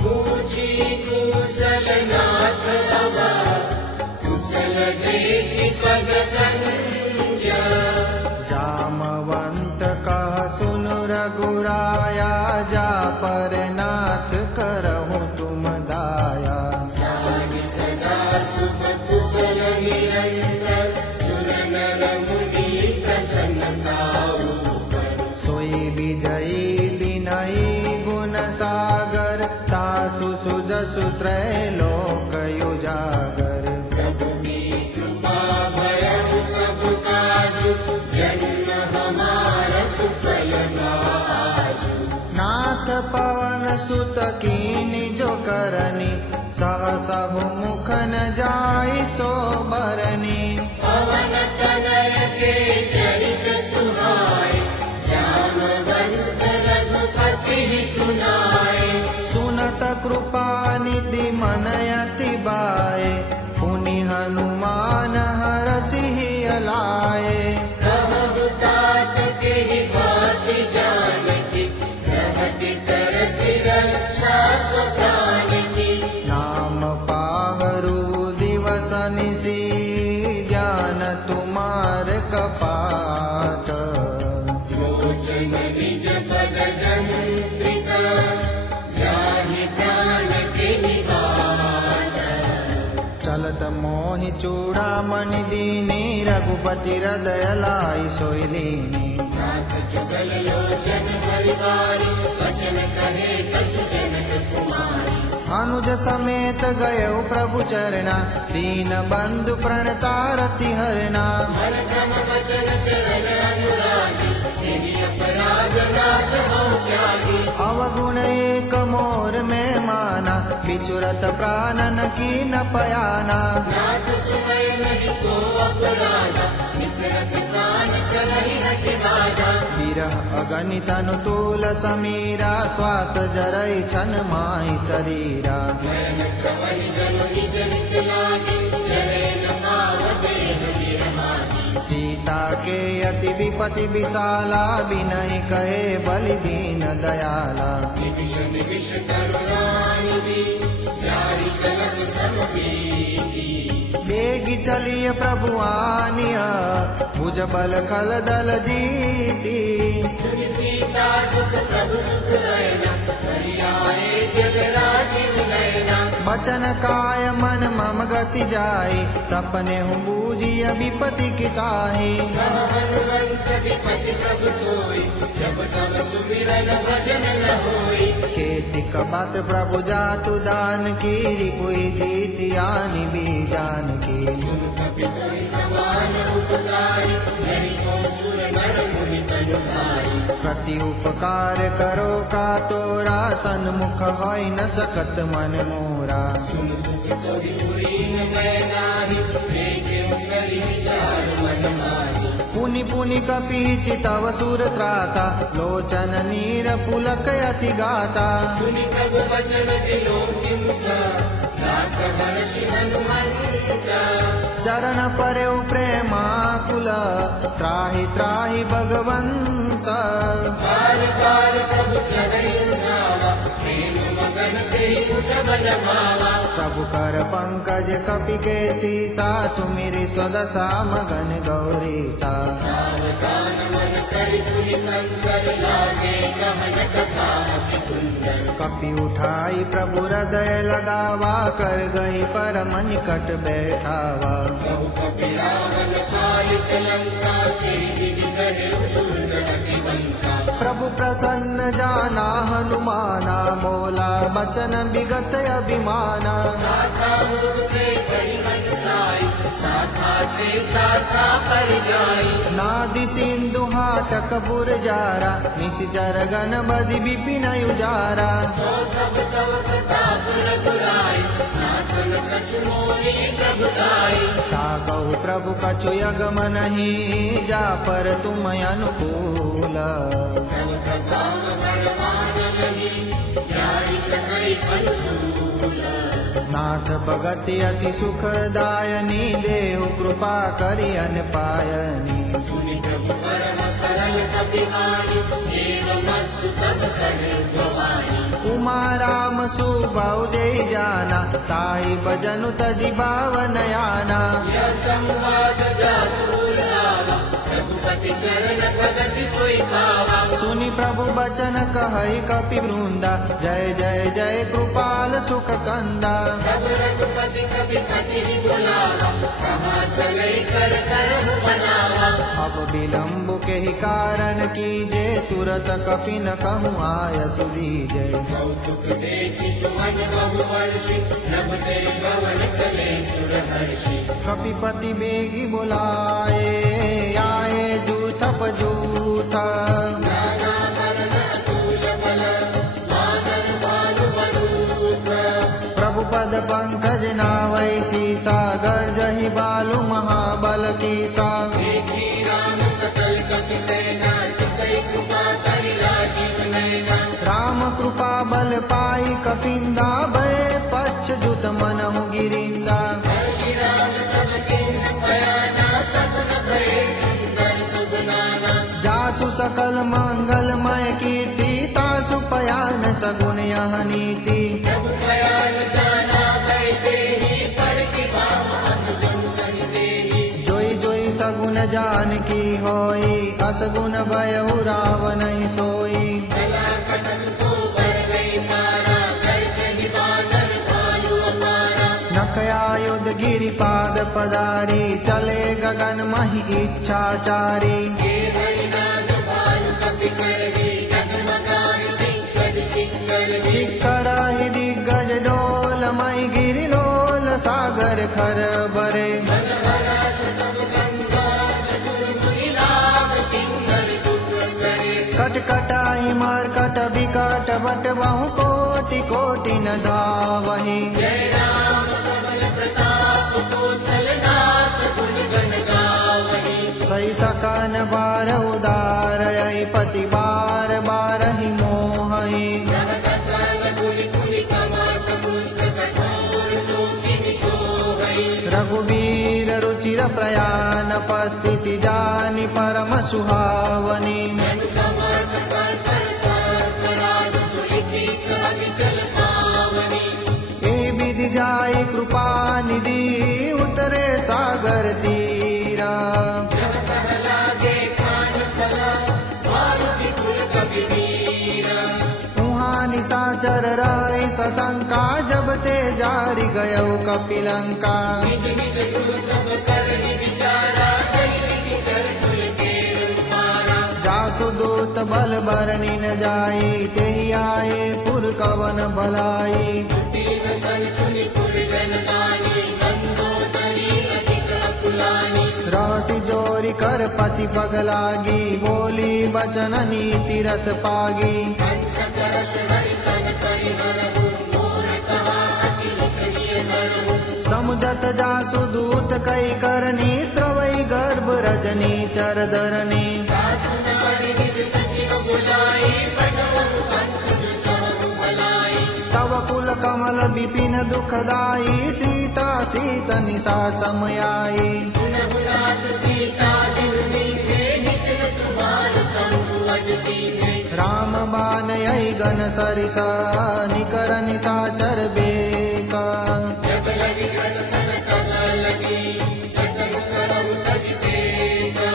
पूछी कुशल नाथ बाबा कुशल देखि पग कंज जामवंत कह सुनु रघुराया जा पर नाथ करहु तुम दाया जानि सदा सुख कुशल निरंतर सुर नर मुनि प्रसन्नताऊ पर सोई विजयी विनयी गुण सागर तासु सुजसु त्रैलोक उजागर प्रभु की कृपा भयउ सब काजु जन्म हमारा सुफल आजु नाथ पवन सुत कीनि जो करनी सहसहु मुख न जाई सो बरनी पवन तनय के चरित सुहाए जामवंत रघुपति सुनाए सुनत कृपा निधि मन अति बाए पुनि हनुमान हरषि अलाए कहु तात के बात जानकी रहति करति रक्षा स्वप्राण की नाम पाहरु दिवस निसी ज्ञान तुम्हार कपाट लोचन निज पद जंत्रित जाहि प्राण के निवास चलत मोहि चूड़ामणि दीनी रघुपति हृदय लाई सोई लीनी नाथ जुगल लोचन परिवारी वचन कहे कछु जनक कुमारी अनुज समेत गयो प्रभु चरना दीन बंधु प्रणतारति हरना मन क्रम वचन चरण अनुरागी तेहि अपराध नाथ हो जागी अवगुण एक मोर में माना बिचुरत प्राणन की न पयाना नाथ सुनय नहीं को अपराधा विसरत कान करहि हठ बाधा विरह अगणित अनुतूल समीरा श्वास जरई छन माही शरीरा नयन श्रवण जनु निज नित लागे चले न पाव देह विरहागी सीता के अति विपति विशाला बिनहि कहे बलि दीन दयाला विभीषण विष करुणानिधि जारि कलम सब बीती बेगी चलिय प्रभु आनिया भुज बल खल दल जीती सुनि सीता दुख प्रभु सुख नयना हरियाए जग राजीव नयना बचन काय मन मम गति जाई सपने हूँ बूझिय विपति किताही कह हनुमंत विपति प्रभु सोई जब तब सुमिरन भजन न होई खेती कपत प्रभु जातु दान की रिपुई जीत आनि भी जान की सुन कपि कोई समान उपकारी नहीं को सुर नर मुनि तनु भारी प्रति उपकार करो का तोरा सन्मुख होई न सकत मन मोरा सुन सुख कोई पुरीन मैं नाही देखे उचरि विचार मन माही पुनि पुनि कपि चितव सुर त्राता लोचन नीर पुलक अति गाता सुनि प्रभु वचन दिलो किमुचा नाथ हर्ष हनुमंता चरण परौ प्रेमाकुल त्राहि त्राहि भगवंत बार बार प्रभु चरई उठावा प्रेम मगन तेहि उठ बल भावा प्रभु कर पंकज कपि के सीसा सुमिरि स्वदशा मगन गौरीसा सावधान मन करि पुनि संकर लागे कहन कथा अति सुंदर कपि उठाई प्रभु हृदय लगावा कर गई परम निकट बैठावा बहु कपि रावण पालित लंका तेहि विधि कहे दुर्गति बंका प्रभु प्रसन्न जाना हनुमाना मोला बचन विगत अभिमाना साथा मूर्ते करी मन साई साथा से साथा पर जाई नादि सिंधु हाटक बुरजारा निश्चर गण बदि विपिन उजारा सो सब तव प्रताप रघुराई साधन कछु मोहि प्रभुताई ताकहु प्रभु कछु यगम नहीं जा पर तुम अनुकूल सब प्रभाव बलवान नहीं जाई सचै अनुकूल नाथ भगति अति सुखदायनी देहु कृपा करि अन पायनी सुनि प्रभु परम सरल कपिहारी जीव मस्तु सब जन गवाई उमा राम सुबाहु जय जाना साई भजनु तजि भावन याना यह संवाद जासूर लावा रघुपति चरण भगति सोई भावा सुनि प्रभु बचन कहई कपि वृंदा जय जय जय कृपाल सुख कंदा सब रघुपति कपि कति बुलावा कहाँ चले कर करहु बनावा अब विलम्ब के ही कारण कीजे तुरत कपि न कहूँ आय सुधीजय कौतुक देखि सुमन बहुवर्षि नभ ते भवन चले सुर हर्षि कपिपति बेगी बुलाए आए जूथप जूथ नाना वरण अतुल बल वानर भालु बरूथ प्रभु पद पंकज नावै सीसा गर्जहि बालु महाबल कीसा देखी राम सकल कपि सेना चितई कृपा करि राजीव नैना राम कृपा बल पाई कपिंदा भय पच्छ जुत मनहु गिरिंदा हर्षि राम तब किन्ह बयाना सगुन भये सुंदर सुगुनाना जासु सकल मंगलमय कीर्ति तासु पयान सगुन यह नीति प्रभु बयान जाना गए देहि पर की भाव अनुजन कहि देहि जोई जोई सगुन जान की होई असगुन भयहु रावण सोई चला कटन को बर गई मारा कर जहि बानर भालु अपारा नखया युध गिरिपाद पदारी चले गगन महि इच्छाचारी ये हरिनाद भालु कपि करही डगमगाई दिग्गज चिक्कर चिक्कराहि दिग्गज डोल मई गिरिलोल सागर खर बरे मनहरास सब गंगा असुर मुनि लाग किंकर दुख करे कटकटाई मरकट विकट बट बहु कोटि कोटि न धावहि जय राम कमल प्रताप कौशलनाथ गुण गण गावहि सही सकन बार उदार पति बार बार ही मोहि रहकसल कुलि कुलि कमाट पुष्ट कठोर शोकिनि सोहै रघुवीर रुचिर प्रयान पस्थिति जानि परम सुहावनी जनु कमाट कर परसार पराज सुलिखि कवि चल पावनि ए विधि जाय कृपा निधि उतरे सागर तीरा जब कह लागे कान फला वारु विपुल कवि वीरा उहाँ निशाचर राय सशंका जब ते जारी गयौ कपिलंका निज निज गुरु सब करहि विचारा कहि निशिचर कुल के रूपारा जासु दूत बल बरनी न जाई तेहि आए पुर कवन भलाई तीन सन सुनि कुल जन मानी मंदोदरी अधिक अकुलानी राशि जोरी कर पति पग लागी बोली बचन नीति रस पागी कंठ करश हरि सन परिहरहु मोर कहा अति हिय हरहु समुझत जासु दूत कई करनी स्रवई गर्भ रजनी चर धरनी दासु नारी निज सचिव बुलाई पठवहु अंकुज चहु भलाई तव कुल कमल विपिन दुखदाई सीता सीत निशा समयाई सुनहु नाथ सीता दिव्य हित तुम्हार संग अजति राम बान यही गण सरिसा निकर निशाचर बेका जब लगी ग्रसन तब लगी जतन करहु तजतेका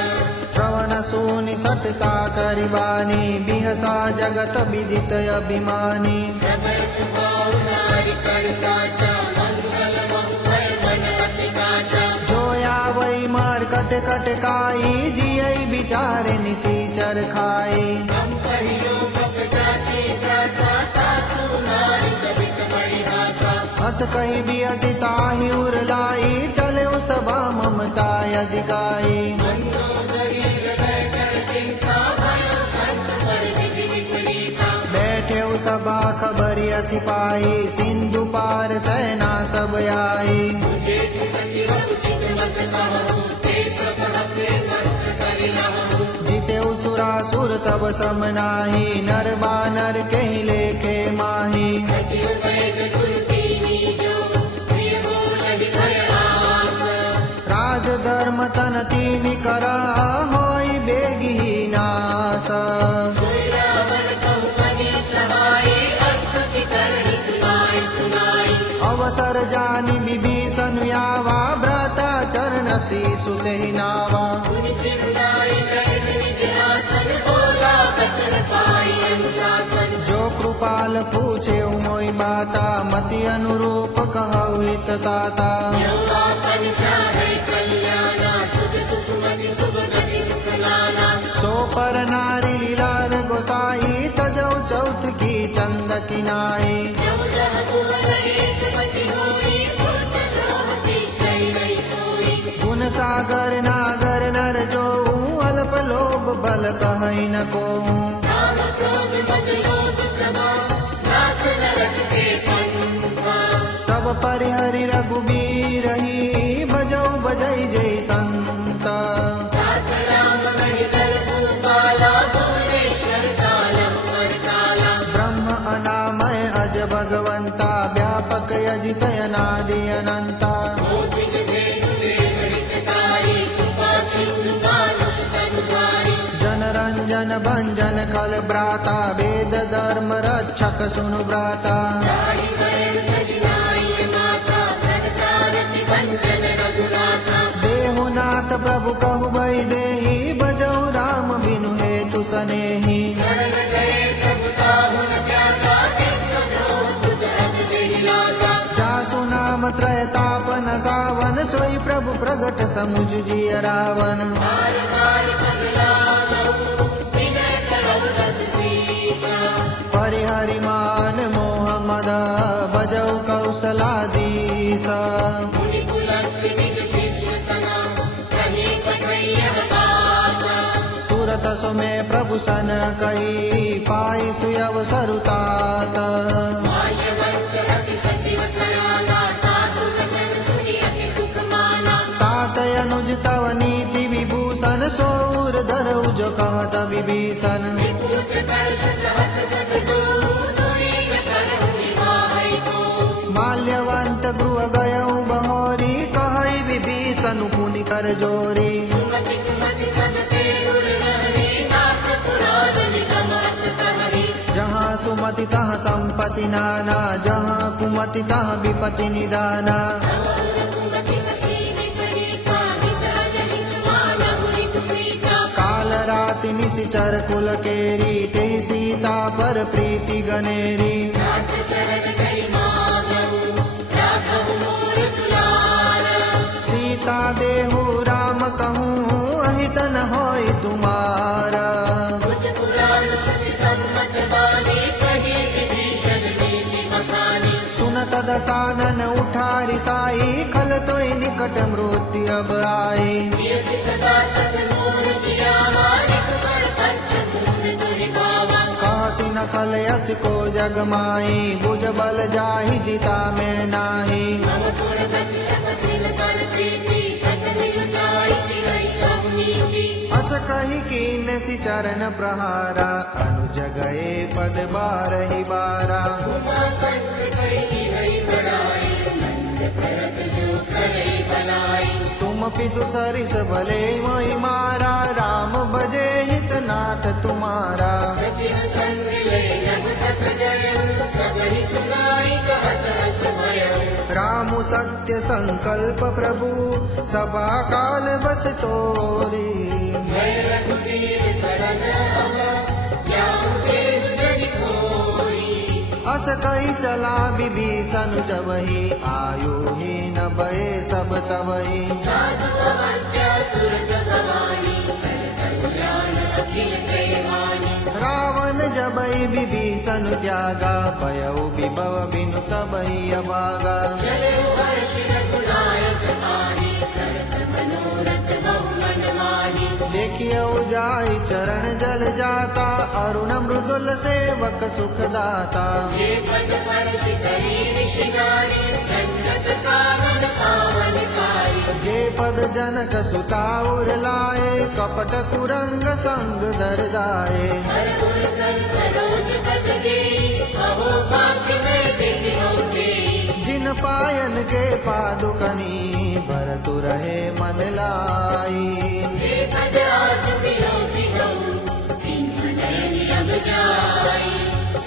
श्रवण सुनि सतता करिबानी बिहसा जगत विदित अभिमानी समय सुभाव नारी कर साचा मंगल बहु भय मन अति काचा जोया वै मारकट कटकाई जियई विचारे निशीचर खाई हम पहिलो बक जाति दासा तासु नारी सबित बड़ी आशा हस कही भी ताहि उरलाई चले सभा ममता अधिकाई मंदोदरी हृदय कर चिंता भयो कंठ पर विधि विपरीता बैठे सभा खबरिया सिपाही सिंधु पार सेना सब आई मुझे सचिव उचित मत कहूँ ते सब हसे कष्ट करि रहूँ जीते सुरासुर तब समनाही नर बानर कही लेखे माही सचिव वैद कुलपीनी जो प्रिय बोलहि भय आस राज धर्म तन तीन करा होई बेगी नाश सोई रावण कहु बनी सहाय अस्तुति करहि सुनाई सुनाई अवसर जानी विभीषण यावा व्रता चरण शीसु तेहि नावा मुनि सिंदाई ग्रहण निज आसन बोला बचन पाई अनुशासन जो कृपाल पूछे मोई बाता मति अनुरूप कहु हित ताता जो आपन चाहे कल्याणा सुख सुमति शुभ गति सुख नाना सो पर नारी लीलार गोसाई तजौ चौथ की चंद किनाई चौदह भुवन एक मति होई पुत्र द्रोह तिष्ठै नहीं सोई गुण सागर नागर नर जो अल्प लोभ बल कहै न को काम क्रोध मद लोभ समा लाख नरक के पंथा सब परिहरि रघुबीर ही बजौ बजै जय संत तात राम नहीं कर भूपाला भुवनेश्वर कालम वरकाला ब्रह्म अनामय अज भगवंता व्यापक अजित अनादि अनंता द्विज भेद देव हितकारी कृपा सिंधु मानुष करुणारी जन रंजन भंजन खल भ्राता वेद धर्म रक्षक सुनु भ्राता राही वरण भजनाई माता प्रणतारति भंजन रघुनाथा देहुनाथ प्रभु कहु भई देहि बजौ राम बिनु हेतु सनेहि शरण गए प्रभु ताहु न त्यागा विश्व द्रोह बुध अब जहि लागा जासु नाम त्रयतापन सावन सोई प्रभु प्रगट समुझ जिय रावण बार बार बदलावऊ विनय करौ रस सीसा परिहरि मान मोह मद बजौ कौशलाधीश मुनि कुलस्थ निज शिष्य सना कही पठैयः बात तुरत सुमे प्रभु सन कही पाई सुयव सरुतात माल्यवंत अति सचिव सयाना तासु वचन सुनि अति सुख माना तात अनुज तव नीति विभूषण सौर धरौ जो कहत विभीषण विपुत दर्शक हत सतदो दुई न करहु निवाहै को माल्यवंत गृह गयौ बहोरी कहै विभीषण पुनि कर जोरी सुमति कुमति सब ते उर रहने नाथ पुराण निगम अस कहरी जहाँ सुमति तहाँ संपत्ति नाना जहाँ कुमति तहाँ विपत्ति निदाना अवहुर कुमति हसीनि करीता हित अनहित मानहु रिपु प्रीता काल राति निशिचर कुल केरी तेहि सीता पर प्रीति गनेरी नाथ चरण कहि माधव राघव मोर दुलार सीता देहु राम कहूँ अहित न होय तुम्हारा बुध पुराण श्रुति सम्मत बानी कही विभीषण नीति बखानी सुनत दसानन उठारी साई खल तोय निकट मृत्यु अब आई जियसि सदा सतमोर जियावा रिपुवर पंच पूर्ण तुहि पावा काशी न खल यस को जग माई बुझ बल जाहि जिता में नाही मम पुर बसि तपसिल कर प्रीति सत मिल जाई तिलई तव नीति अस कही कीन सि चरण प्रहारा अनुज गए पद बारहि बारा उमा संग कही हरि बड़ाई नंद भरत जो करई बनाई तुम पितु सरिस भले मोहि मारा राम बजे हित नाथ तुम्हारा सचिव संग ले रघुपत गए सबहि सुनाई कहत हस भयउ राम सत्य संकल्प प्रभु सभा काल बस तोरी जय रघुवीर शरण अब जाऊ देव जनि खोई अस कही चला विभीषण जबहि आयु ही न भय सब तबहि साधु अवज्ञा दुर्ग जिन कई मानी रावण जबई विभीषण त्यागा भयउ विभव बिनु तबई अभागा चले हर्ष रघुनायक आने करत मनोरथ बहु मन मानी देखिए जाई चरण जल जाता अरुण मृदुल सेवक सुखदाता जे पद परस करी निशिगारी जन्नत कानन पावन कारी जे पद जनक सुताउर लाए कपट कुरंग संग दर जाए हर गुण सर सरोज पद जे अहो भाग्य में देहि हो तेई जिन पायन के पादुकनी भरतु रहे मन लाई जे पद आज विरोधी हूँ तिन्ह नयन अब जाई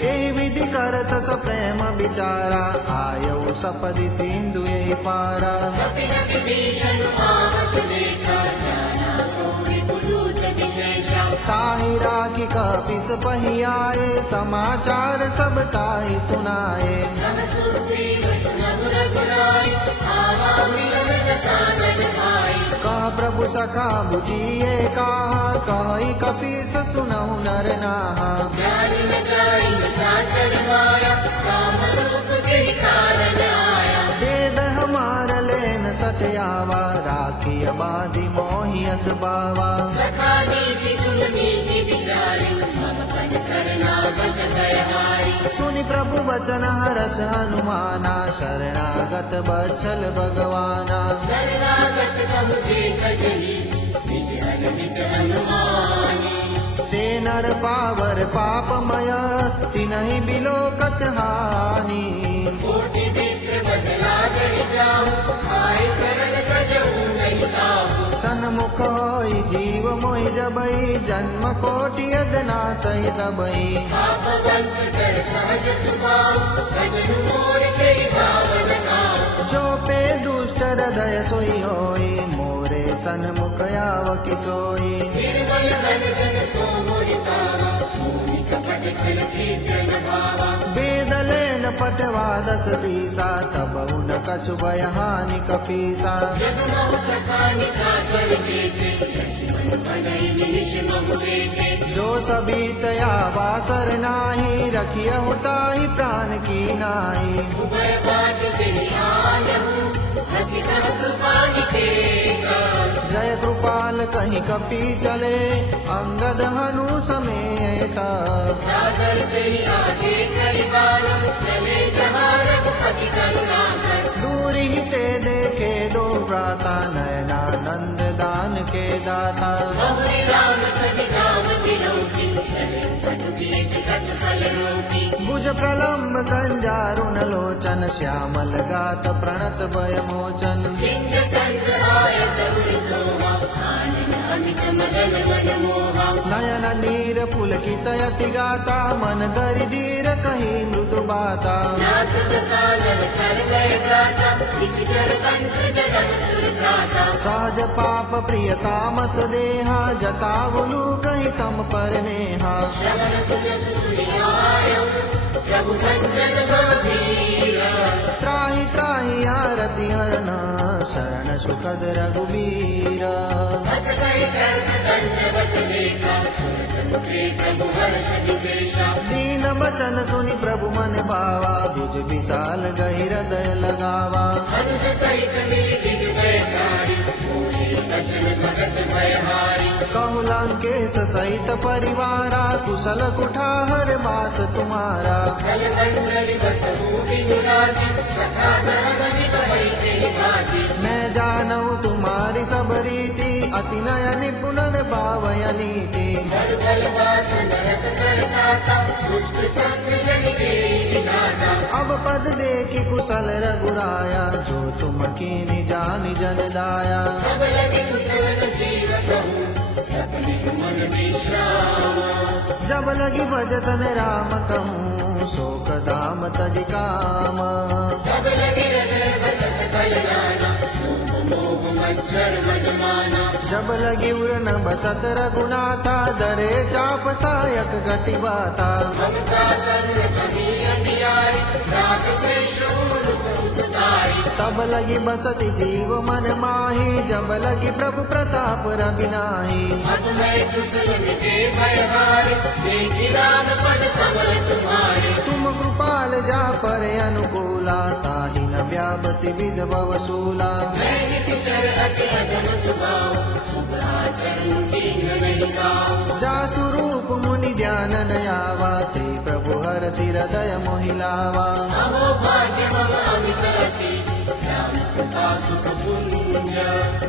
ए विधि करत स प्रेम विचारा आयौ सपदि सिंधु यही पारा कपिल विभीषण आवत देखा जाना गौरी कुरूप विशेषा ताहि राखी कपिस पही आए समाचार सब ताहि सुनाए सब सुग्रीव सुनहु रघुराई आवा मिलन रसानन भाई कह प्रभु सखा बुझिए कहा कहि कपीस सुनहु नर नाहा जानि न जाई न साचर माया राम रूप के कारण आया वेद हमार लेन सत्यावा राखी बाधि मोहि अस बावा सखा नीति तुम नीति विचारी मम पद शरणागत दयहारी सुनि प्रभु वचन हरस हनुमाना शरणागत बच्छल भगवाना शरणागत कहु जे कजही निज अनमित अनुमानी ते नर पावर पापमय तिनहि बिलोकत हानि कोटि विप्र बदला कर जाऊं आए शरण कजहु नहीं ताहू सन्मुख होई जीव मोहि जबई जन्म कोटि अदना सहित बई पाप बंद कर सहज सुभाव सजनु मोर के भावन गाओ जो पे दुष्ट हृदय सोई होई मोरे सन्मुख आव किसोई निर्मल मन जन सो मोहि पावा मोहि कपट छल छिद्र न भावा वेद लेन पटवा दस सीसा तब उन कछु भय हानि कपीसा जगमोह सखा निशाचर जेते लक्ष्मण बनई निश महु देते जो सभी तया वासर नाही रखिय हुताहि प्राण की नाई उभय बाट तेहि आनहु हसी कर कृपा निकेता जय कृपाल कहीं कपी चले अंगद हनु समेत सागर तेहि आगे करिबार चले जहाँ रघुपति करुणाकर दूर ही ते देखे दो प्राता नयनानंद दान के दाता बहुरी राम सखी जाम तिलोकी चले पटु की एक कट फल रोटी भुज प्रलम्ब कंजारुन लोचन श्यामल गात प्रणत भय मोचन सिंह तंत्र आय तरुण सोहा आनन अमित मदन मन मोहा नयन नीर पुलकित यति गाता मन दरि धीर कही मृदु बाता नाथ दसानन कर गए भ्राता इस जल कंस जगत सुर भ्राता सहज पाप प्रिय तामस देहा जतावलु कही तम पर नेहा श्रवण सुजस सुनियायो प्रभु भंजन बधीरा त्राहि त्राहि आरति हरन शरण सुखद रघुबीर बस गए कर्म दंडवत देखा सुरत प्रभु हर्ष विशेषा दीन बचन सुनि प्रभु मन भावा भुज विशाल गहि हृदय लगावा अनुज सहित मिल दिग्वय कारी मोहे दर्शन भगत भयहारी कहु लंकेश सहित परिवारा कुशल कुठार बास तुम्हारा कल मंडल बस बिनुरागी सखा धर्म निभई तेहि भागी मैं जानऊ तुम्हारी सब रीति अति नय निपुणन भावय नीति हर बल वास नरक करताता दुष्ट संग जन के विधाता अब पद देखि कुशल रघुराया जो तुम कीनि जानि जन दाया सब लगे कुशल जीव कहूँ सपने मन विश्राम जब लगी भजतन राम कहूँ शोक दाम तज काम सब लगे हृदय बसत कल्याणा मोह मोह मच्छर मजमाना जब लगी उड़न बसत रघुनाथा दरे चाप सायक घटी बाता ममता करुण कभी अंधियारी राग द्वेष रूप सुखदाई तब लगी बसती जीव मन माही जब लगी प्रभु प्रताप रवि नाही अब मैं कुशल विजय भयहारी देखी राम पद कमल तुम्हारे तुम कृपाल जा पर अनुकूला ताहि न व्यापति विध वसूला मैं किसी चर अति अगम सुभाव शुभ आचरण दीन नहीं गाओ जा स्वरूप मुनि ध्यान नयावा ते प्रभु हर सिर दय मोहिलावा अहो भाग्य मम अमित अति ज्ञान कृपा सुख पुंज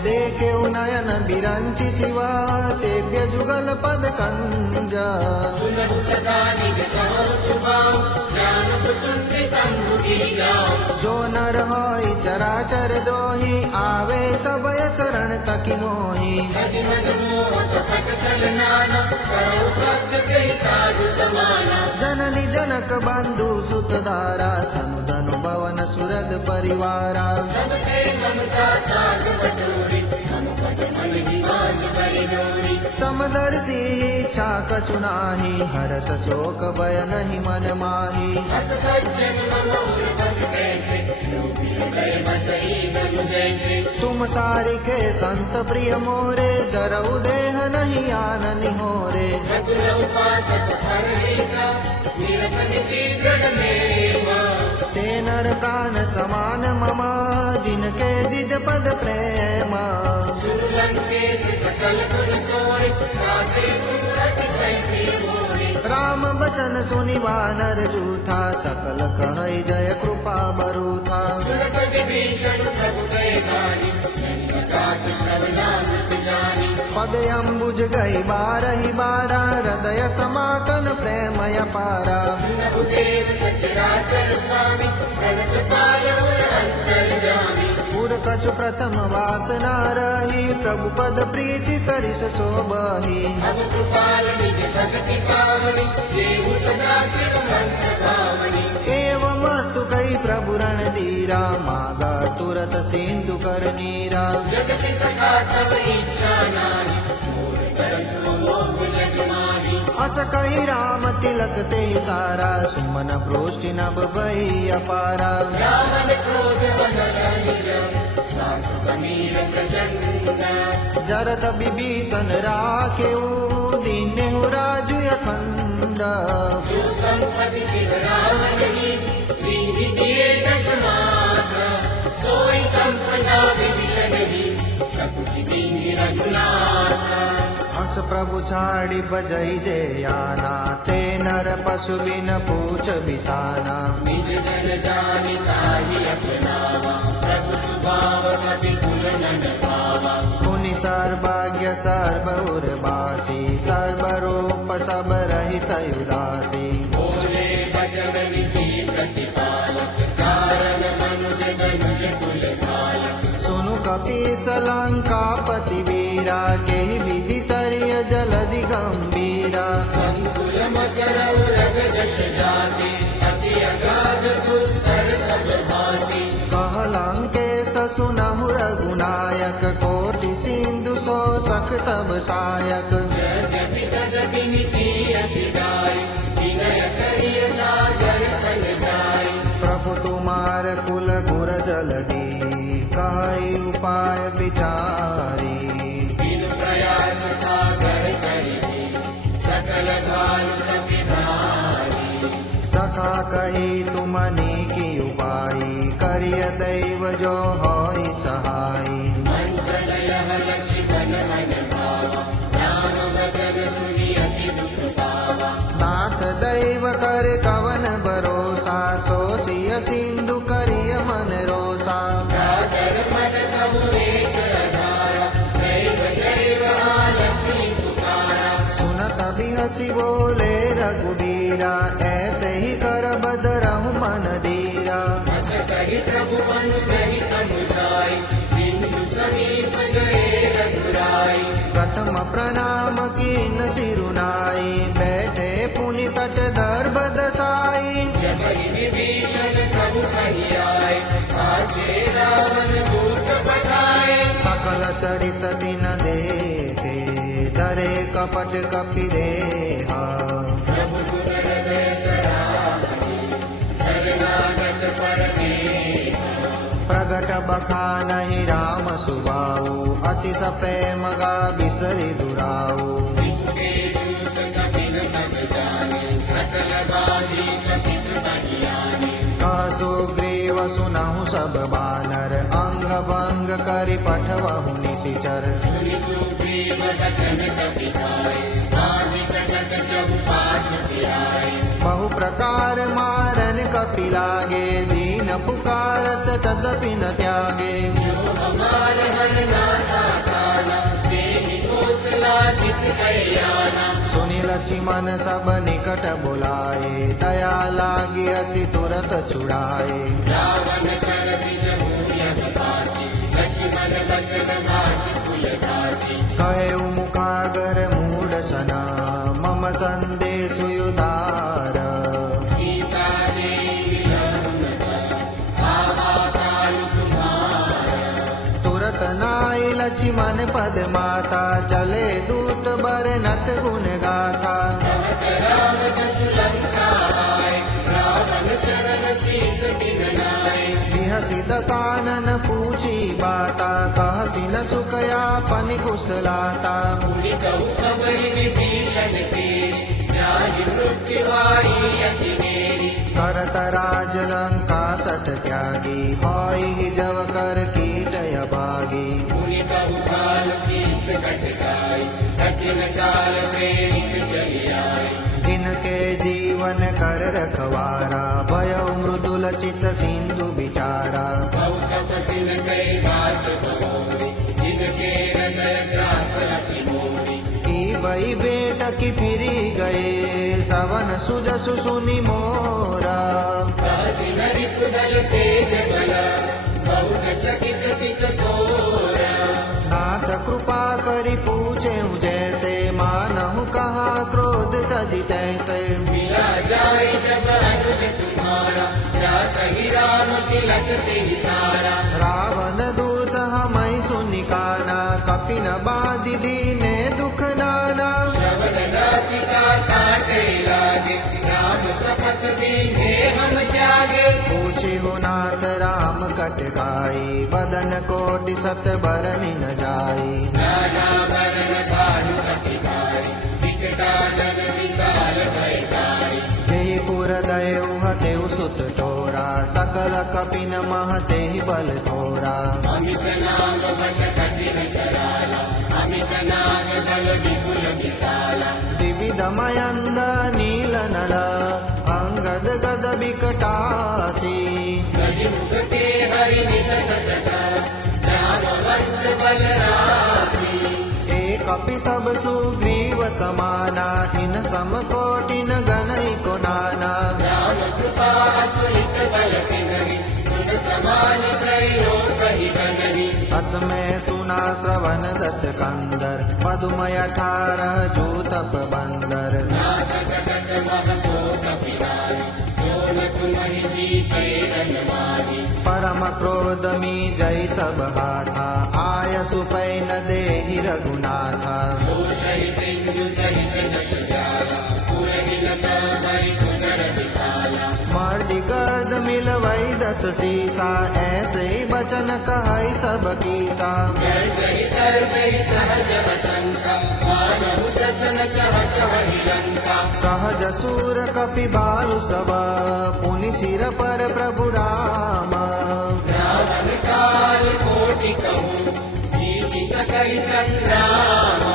देखे नयन बिरंचि शिवा सेव्य जुगल पद कंज सुनहु सदा निज कहो सुभाव ज्ञान प्रसुंदि संभुगी जाओ जो नर होई चराचर द्रोही आवे सबय शरण तकी मोही भज भज मोह कपट छल नाना करो सत्य के साधु समाना जननी जनक बंधु सुत धारा तनु धनु भवन सुरद परिवारा सबके ममता त्याग बटोरी समुपद मन दीवान परिजोरी समदर्शी इच्छा कछु नाही हरस शोक भय नहीं मन माही अस सज्जन मनोर बस कैसे लोक हृदय बसई बनु जैसे तुम सारिके संत प्रिय मोरे जरऊ देह नहीं आन निहोरे सकुल उपासक हर रेखा निरतन की दृढ़ मेवा ते नर प्राण समान ममा जिनके द्विज पद प्रेमा सुरलंकेश सकल गुण चोरी साथे गुण अतिशय प्रिय मोरे राम बचन सुनि वानर जूथा सकल कहै जय कृपा बरूथा सुरत विभीषण प्रभु गए गानी काट श्रवणामृत जानी पद अम्बुज गई बारहि बारा हृदय समाकन प्रेमय पारा सुनहु देव सचराचर स्वामी सनत पाल और अंतर जानी पुर कछु प्रथम वासना रही प्रभु पद प्रीति सरिस शोभहि अब कृपाल निज भक्ति पावनी देहु सदा शिव मंत्र पावनी एवमस्तु कई प्रभु रण धीरा मागा तुरत सिंधु कर नीरा जगति सखा तब इच्छा नारी मोर तरस मोह जग माही अस कही राम तिलक ते सारा सुमन प्रोष्टि नभ भई अपारा रावण क्रोध वसन निज श्वास समीर प्रचंड जरत विभीषण राखेऊ दीन्हु राजु अखंड जो संपत्ति सिद्ध रावण ही दीन दिए दस मात्र सोई संपदा विभीषण ही सकुच दीन रघुनाथ हस प्रभु छाड़ी बजई जे आना ते नर पशु बिन पूछ बिसाना निज जन जानि ताहि अपनावा प्रभु सुभाव कपि कुल नन पावा मुनि सर्वज्ञ सर्वउर्वासी सर्वरूप सब रहित उदासी बोले बचन विधि प्रतिपालक कारण मनुज धनुज कुल कालक सुनु कपीस लंकापति वीरा के विधि तरिय जलधि गंभीरा संकुल मकर उरग जश जाति अति अगाध दुस्तर सब भांति कहलंके ससुनहु रघुनायक कोटि सिंधु शोषक तब सायक यद्यपि तदपि नीति असि गाई विनय करिय सागर सन जाई प्रभु तुम्हार कुल गुर जलधि कहि उपाय विचारी बिनु प्रयास सागर करिबे सकल भानु कपिधारी सखा कही तुमने की उपाई करिय दैव जो होई सहाई मंत्र लय लक्ष्मण मन भावा राम वचन सुनि अति दुख पावा नाथ दैव कर कवन भरोसा सोसिय सिंधु करिय मन रोसा सागर मद कहु एक अधारा दैव दैव आलसी पुकारा सुनत भी हसी बोले रघुबीरा ऐसे ही कर बदरहु मन धीरा हस कहि प्रभु अनुजहि समुझाई सिंधु समीप गए रघुराई प्रथम प्रणाम कीन सिरुनाई बैठे पुनि तट दर्भ दसाई जब विभीषण प्रभु कहि आए आचे रावण दूत पठाए सकल सकल चरित दिन देखे धरे कपट कपि देहा प्रभु गुण हृदय सराहने शरणागत परमेहा प्रगट बखानहि राम सुबाऊ अतिश प्रेम गा बिसरि दुराऊ विपुके दूत कपिल पद जाने सकल बाधी कपिस बहियाने कह सुग्रीव सुनहु सब बानर अंग भंग करि पठवहु निशिचर सुनि सुग्रीव बचन कपि खाए आदि प्रकट चौपास फिराए बहु प्रकार मारन कपि लागे दीन पुकारत तदपि न त्यागे जो हमार हर नासा काना प्रेमी घोषला किस कल्याणा सुनि लक्ष्मण सब निकट बुलाए दया लागी असी तुरत छुड़ाए रावण कर बिज मूय विपाति लक्ष्मण बचन नाच कुल धाति कहे मुखागर मूढ़ सना मम संदेश युदार सीता देवी लक्ष्मण पर आवा काल तुम्हारा तुरत नाई लक्ष्मण पद माता चले दूत बरनत गुण गाथा कहत राम जसु लंका आए रावण चरण शीस किन नाए बिहसि दसानन पूछी बाता कहसि न सुखया पनि कुशलाता पूरी कहु खबरि विभीषण के जाहि मृत्युवाई अति मेरी करत राज लंका सठ त्यागी होई जव कर कीटय भागी पूरी कहु काल कीस कटकाई कठिन काल प्रेरित चली आए जिनके जीवन कर रखवारा भय मृदुल चित सिंधु बिचारा बहु तपसिन कई बात बहोरी जिनके हृदय ग्रास अति मोरी की वही बेट की फिरी गए सवन सुजसु सुनि मोरा कासी नरि कुदल तेज बल बहुत चकित चित थोरा नाथ कृपा करि पूछे जैसे मानहु कहा क्रोध तजि तैसे मिला जाय जब अनुज तुम्हारा जात ही राम तिलक तेहि सारा रावण दूत हमई सुनि काना कपिन बाधि दीने दुख नाना श्रवण नासिका काटे लागे राम शपथ दीने हम त्यागे पूछे हो नाथ राम कट गाई बदन कोटि सत बरनि न जाई नाना वरण भानु कपिधारी विकटानन विशाल भयकारी जयपुर दयउ हतेउ सुत तोरा सकल कपिन महते बल थोरा अमित नाम बल कठिन कराला अमित नाम बल विपुल विशाला विविध मयंद नील नल अंगद गद विकटासी गज मुख के हरि निसट सका जामवंत बल राशि एक कपि सब सुग्रीव समाना इन सम कोटिन गनई को नाना राम कृपा अतुलित बल तिनहि गुण समान त्रैलोक ही गणहि असमय सुना श्रवण दस कंदर मधुमय 18 जूतप बंदर नाटक गत मह शोक पिरारि जो न तुम्हि जीते रन माहि परम क्रोध मी जय सब हाथा आय सुपै न देहि रघुनाथा दोषहि सिंधु सहित जश जाला पुरहि न भरि पुनर विशाला मर्दि गर्द मिलवै दस सीसा ऐसे ही बचन कहै सब कीसा गर्जहि तर्जहि सहज वसंता मानहु प्रसन्न चहत वहि लंका सहज सूर कपि बालु सब पुनि सिर पर प्रभु राम रावण काल कोटि कहूँ जीति सकहि संग्राम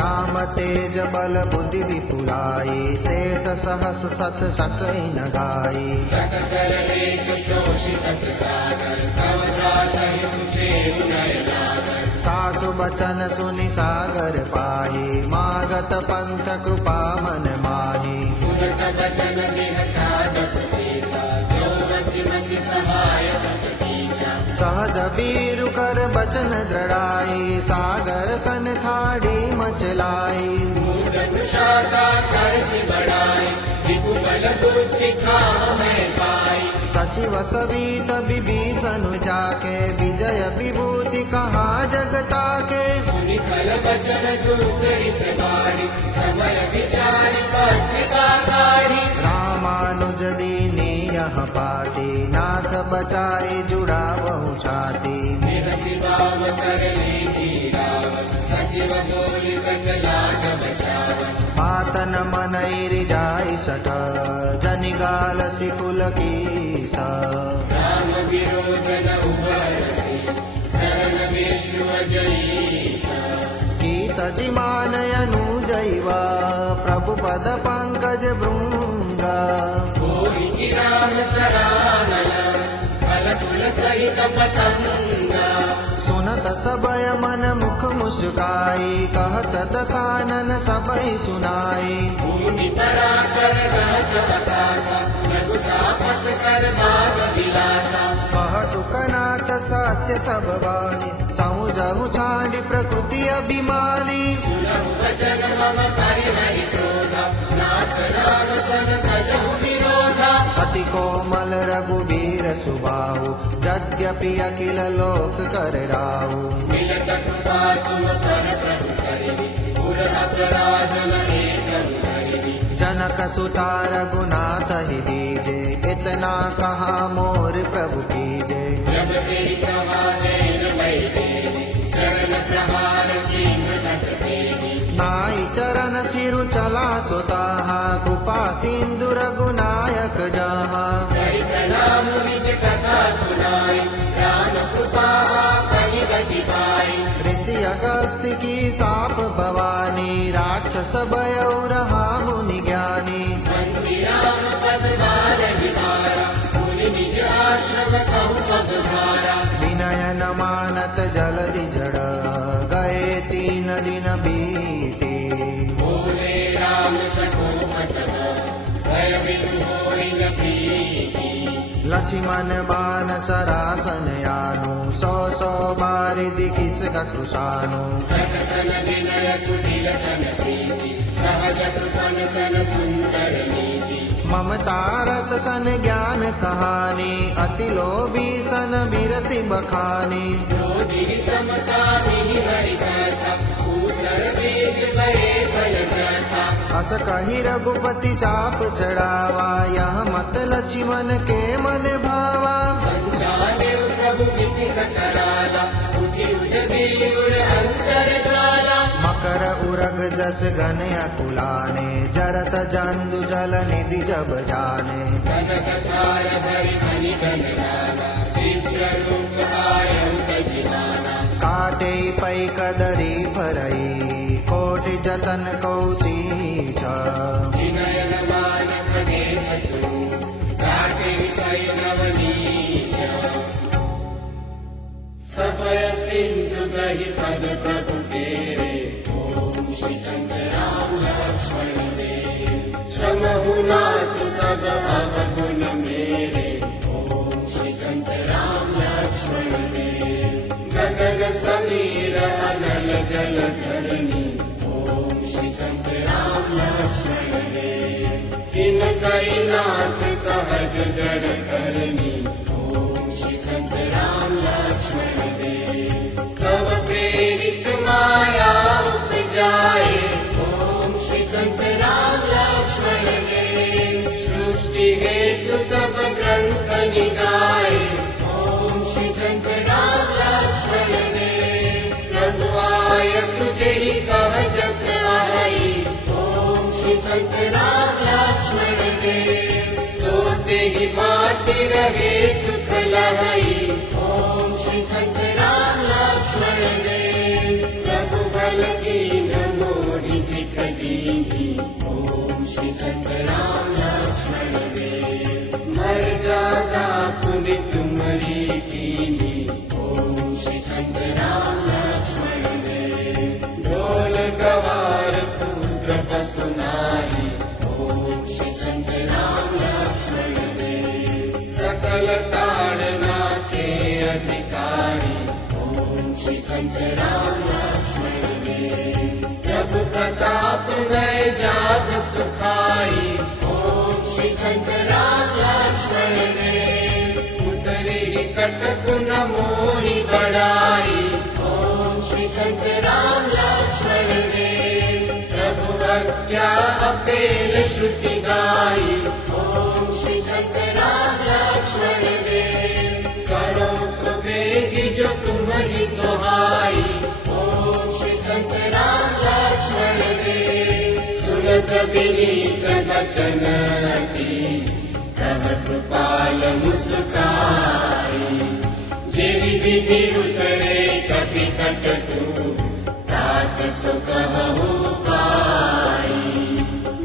राम तेज बल बुद्धि विपुलाई शेष सहस सत सकई न गाई सकसर लेख शोषि सत सागर तव प्रातः तुझे उदय नागर तासु बचन सुनि सागर पाही मागत पंथ कृपा मन माही सुनत बचन बिहसा दस शेषा जो बसि मति सहाय तत कीसा सहज बीरु कर बचन दृढ़ाई सागर सन खाड़ी मचलाई मूढ़ कुशाता करसि बढ़ाई विभु बल बुद्धि खाम मैं पाई सचिव सवित विभीषण जाके विजय विभूति कहा जगता के सुनि खल बचन दूतरि सवारी समय विचार पत्रिका काढ़ी रामानुज दीने यह पाते नाथ बचाए जुड़ावहु छाती निरसि बाम कर लेहि रावण सचिव बोलि सकलाग बचावन पातन मनैर जाय सठ जनिगाल सिकुल कीस राम विरोधन उभरसि शरण विष्णु अजयीश कीतजि मानयनु जैव प्रभु पद पंकज भृंग कोहि राम सरानय फल तुल सहित पतंग सुनत सबय मन मुख मुस्काई कहत दसानन सबय सुनाई भूमि पराकर रहत आकाशा लघु तापस कर बाग विलासा कह सुकनाथ सत्य सब वाणी समुझहु छांडी प्रकृति अभिमानी सुनहु वचन मम परिहरि क्रोधा नाथ राम सन तजहु विरोधा अति कोमल रघुबीर सुबाहु यद्यपि अखिल लोक कर राहु मिलत कृपा तुम पर प्रभु करिबि पुर अपराध नहीं करू करिबि जनक सुता रघुनाथ ही दीजे इतना कहा मोर प्रभु कीजे जब तेरी कहा देर लय देवी चरण प्रहार कीन सत देवी नाई चरण सिरु चला सुताहा कृपा सिंधु रघुनायक जहा करि प्रणाम निज कथा सुनाई राम कृपा कहि गति पाई ऋषि अगस्त्य की साप भवानी राक्षस भयउ रहा मुनि ज्ञानी वंदि राम पद बारहि बारा मुनि निज आश्रम कहु पद भारा विनय न मानत जलधि जड़ गए 3 दिन बीते बोले राम सको मत भय बिनु होई न प्रीति लक्ष्मण बान सरासन यानु 100 बारि दिखिस कटुसानु सकसन विनय कुटिल सन प्रीति सहज कृपन सन सुंदर नीति ममता रत सन ज्ञान कहानी अति लोभी सन बिरति बखानी क्रोधि समता मिहि हरि कथा पूसर बीज भये फल जाता अस कही रघुपति चाप चढ़ावा यह मत लक्ष्मण के मन भावा संजाने प्रभु विसित कराला उठि उठि उर अंतर ज्वाला मकर उरग जस घन अकुलाने जरत जंदु जल निधि जब जाने कनकतार भरि धनि धन लागा दिव्य रूप आयु तजिमाना काटे पै कदरी फरई कोटि जतन कौशीछ विनयन मानक देश सुनु काटे पै नवनीश सभय सिंधु गहि पद प्रभु तेरे ओम श्री संत राम लक्ष्मण देव क्षमहु नाथ सब अवगुण मेरे ओम श्री संत राम लक्ष्मण देव गगन समीर अनल जल धरनी ओम श्री संत राम लक्ष्मण देव तिन कई नाथ सहज जड़ करनी ओम श्री संत राम लक्ष्मण देव तब प्रेरित माया उपजाए ओम श्री संत राम लक्ष्मण देव सृष्टि हेतु सब ग्रंथ निगाए ओम श्री संत राम लक्ष्मण देव प्रभु आय सुजहि कह जस आई ओम श्री संत राम लक्ष्मण देव सोते ही बाती रहे सुख लहई ओम श्री संत राम लक्ष्मण देव प्रभु बल की मोहि सिख दीनी ओम श्री संत राम लक्ष्मण देव मर्यादा पुनि तुम्हारी कीनी ओम श्री संत राम लक्ष्मण देव ढोल गवार सूत्र पसुनाई ओम श्री संत राम लक्ष्मण देव सकल ताड़ना के अधिकारी ओम श्री संत राम लक्ष्मण देव प्रभु प्रताप नय जाग सुखाई ओम श्री संत राम लक्ष्मण देव उतरे ही कटक न मोहि बढ़ाई ओम संत राम लक्ष्मण देव प्रभु भक्त्या अपेल श्रुति गाई ओम श्री संत राम लक्ष्मण देव करो सुबेगी जो तुम ही सोहाई ओम श्री संत राम लक्ष्मण देव सुनत विनीत वचन अति तब कृपाल मुस्काई जेहि विधि उतरे कपि तट तू तात सुख हो पाई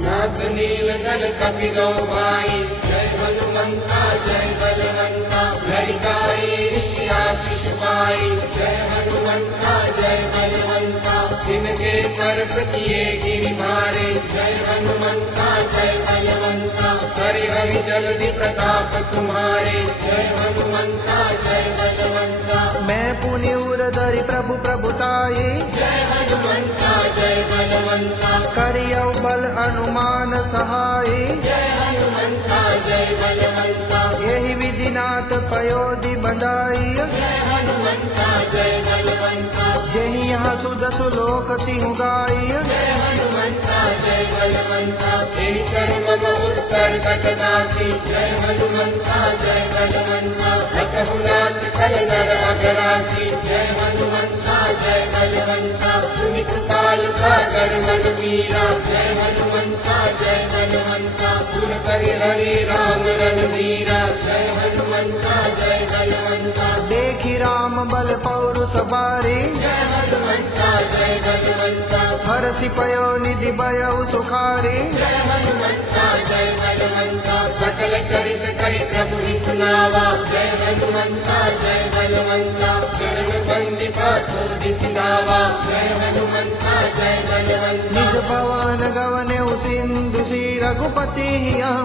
नाथ नील गल कपि गौवाई जय हनुमंता जय बलवंता ललिताई ऋषि आशीष पाई जय हनुमंता जय बलवंता जिनके तरस किए गिरि मारे जय हनुमंता जय बलवंता हरि हरि जल्दी प्रताप तुम्हारे जय हनुमंता जय बलवंता मैं पुनि उरधरि प्रभु प्रभुताई जय हनुमंता जय बलवंता करियौ बल अनुमान सहाई जय हनुमंता जय बलवंता यही विधिनाथ पयोधि बंधाई जय हनुमंता जय बलवंता जेहि यहाँ सुध सुलोक तिहु गाई जय हनुमंता जय बलवंता तेरी सर्वम उत्तर कटदासी जय हनुमंता जय बलवंता लखहुनाथ कल नर अगरासी जय हनुमंता जय बलवंता सुनि कृपाल सागर मन मीरा जय हनुमंता जय बलवंता सुन करि हरि राम रणधीरा जय हनुमंता जय बलवंता देखि राम बल पौरुष बारी जय हनुमंता जय बलवंता हरषि पयो निधि भयउ सुखारी जय हनुमंता जय बलवंता सकल चरित करि प्रभु ही सुनावा जय हनुमंता जय बलवंता चरण बंदिपा थोड़ि सिनावा जय हनुमंता जय बलवंता निज भवन गवने सिंधु श्री रघुपति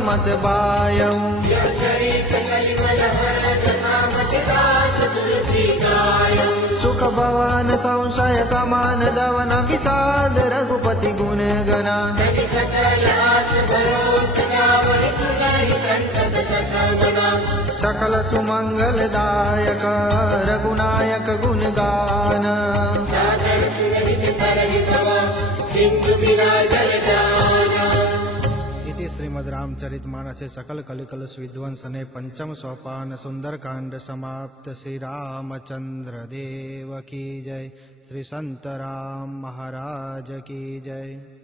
मत बायऊ यह चरित कलिवल हर जथा मचदास तुलसी गायऊ सुख भवन संशय समान दवन विषाद रघुपति गुण गना तजि सकल आस भरोस गावहि सुनहि संतत सठमना सकल सुमंगल दायक रघुनायक गुण गान सागर सुरहित तरहि भवा सिंधु बिना जल जाना इति श्रीमद् रामचरितमानसे सकल कलिकलुष विध्वंसने पंचम सोपान सुंदरकांड समाप्त। श्री रामचंद्र देव की जय। श्री संत राम महाराज की जय।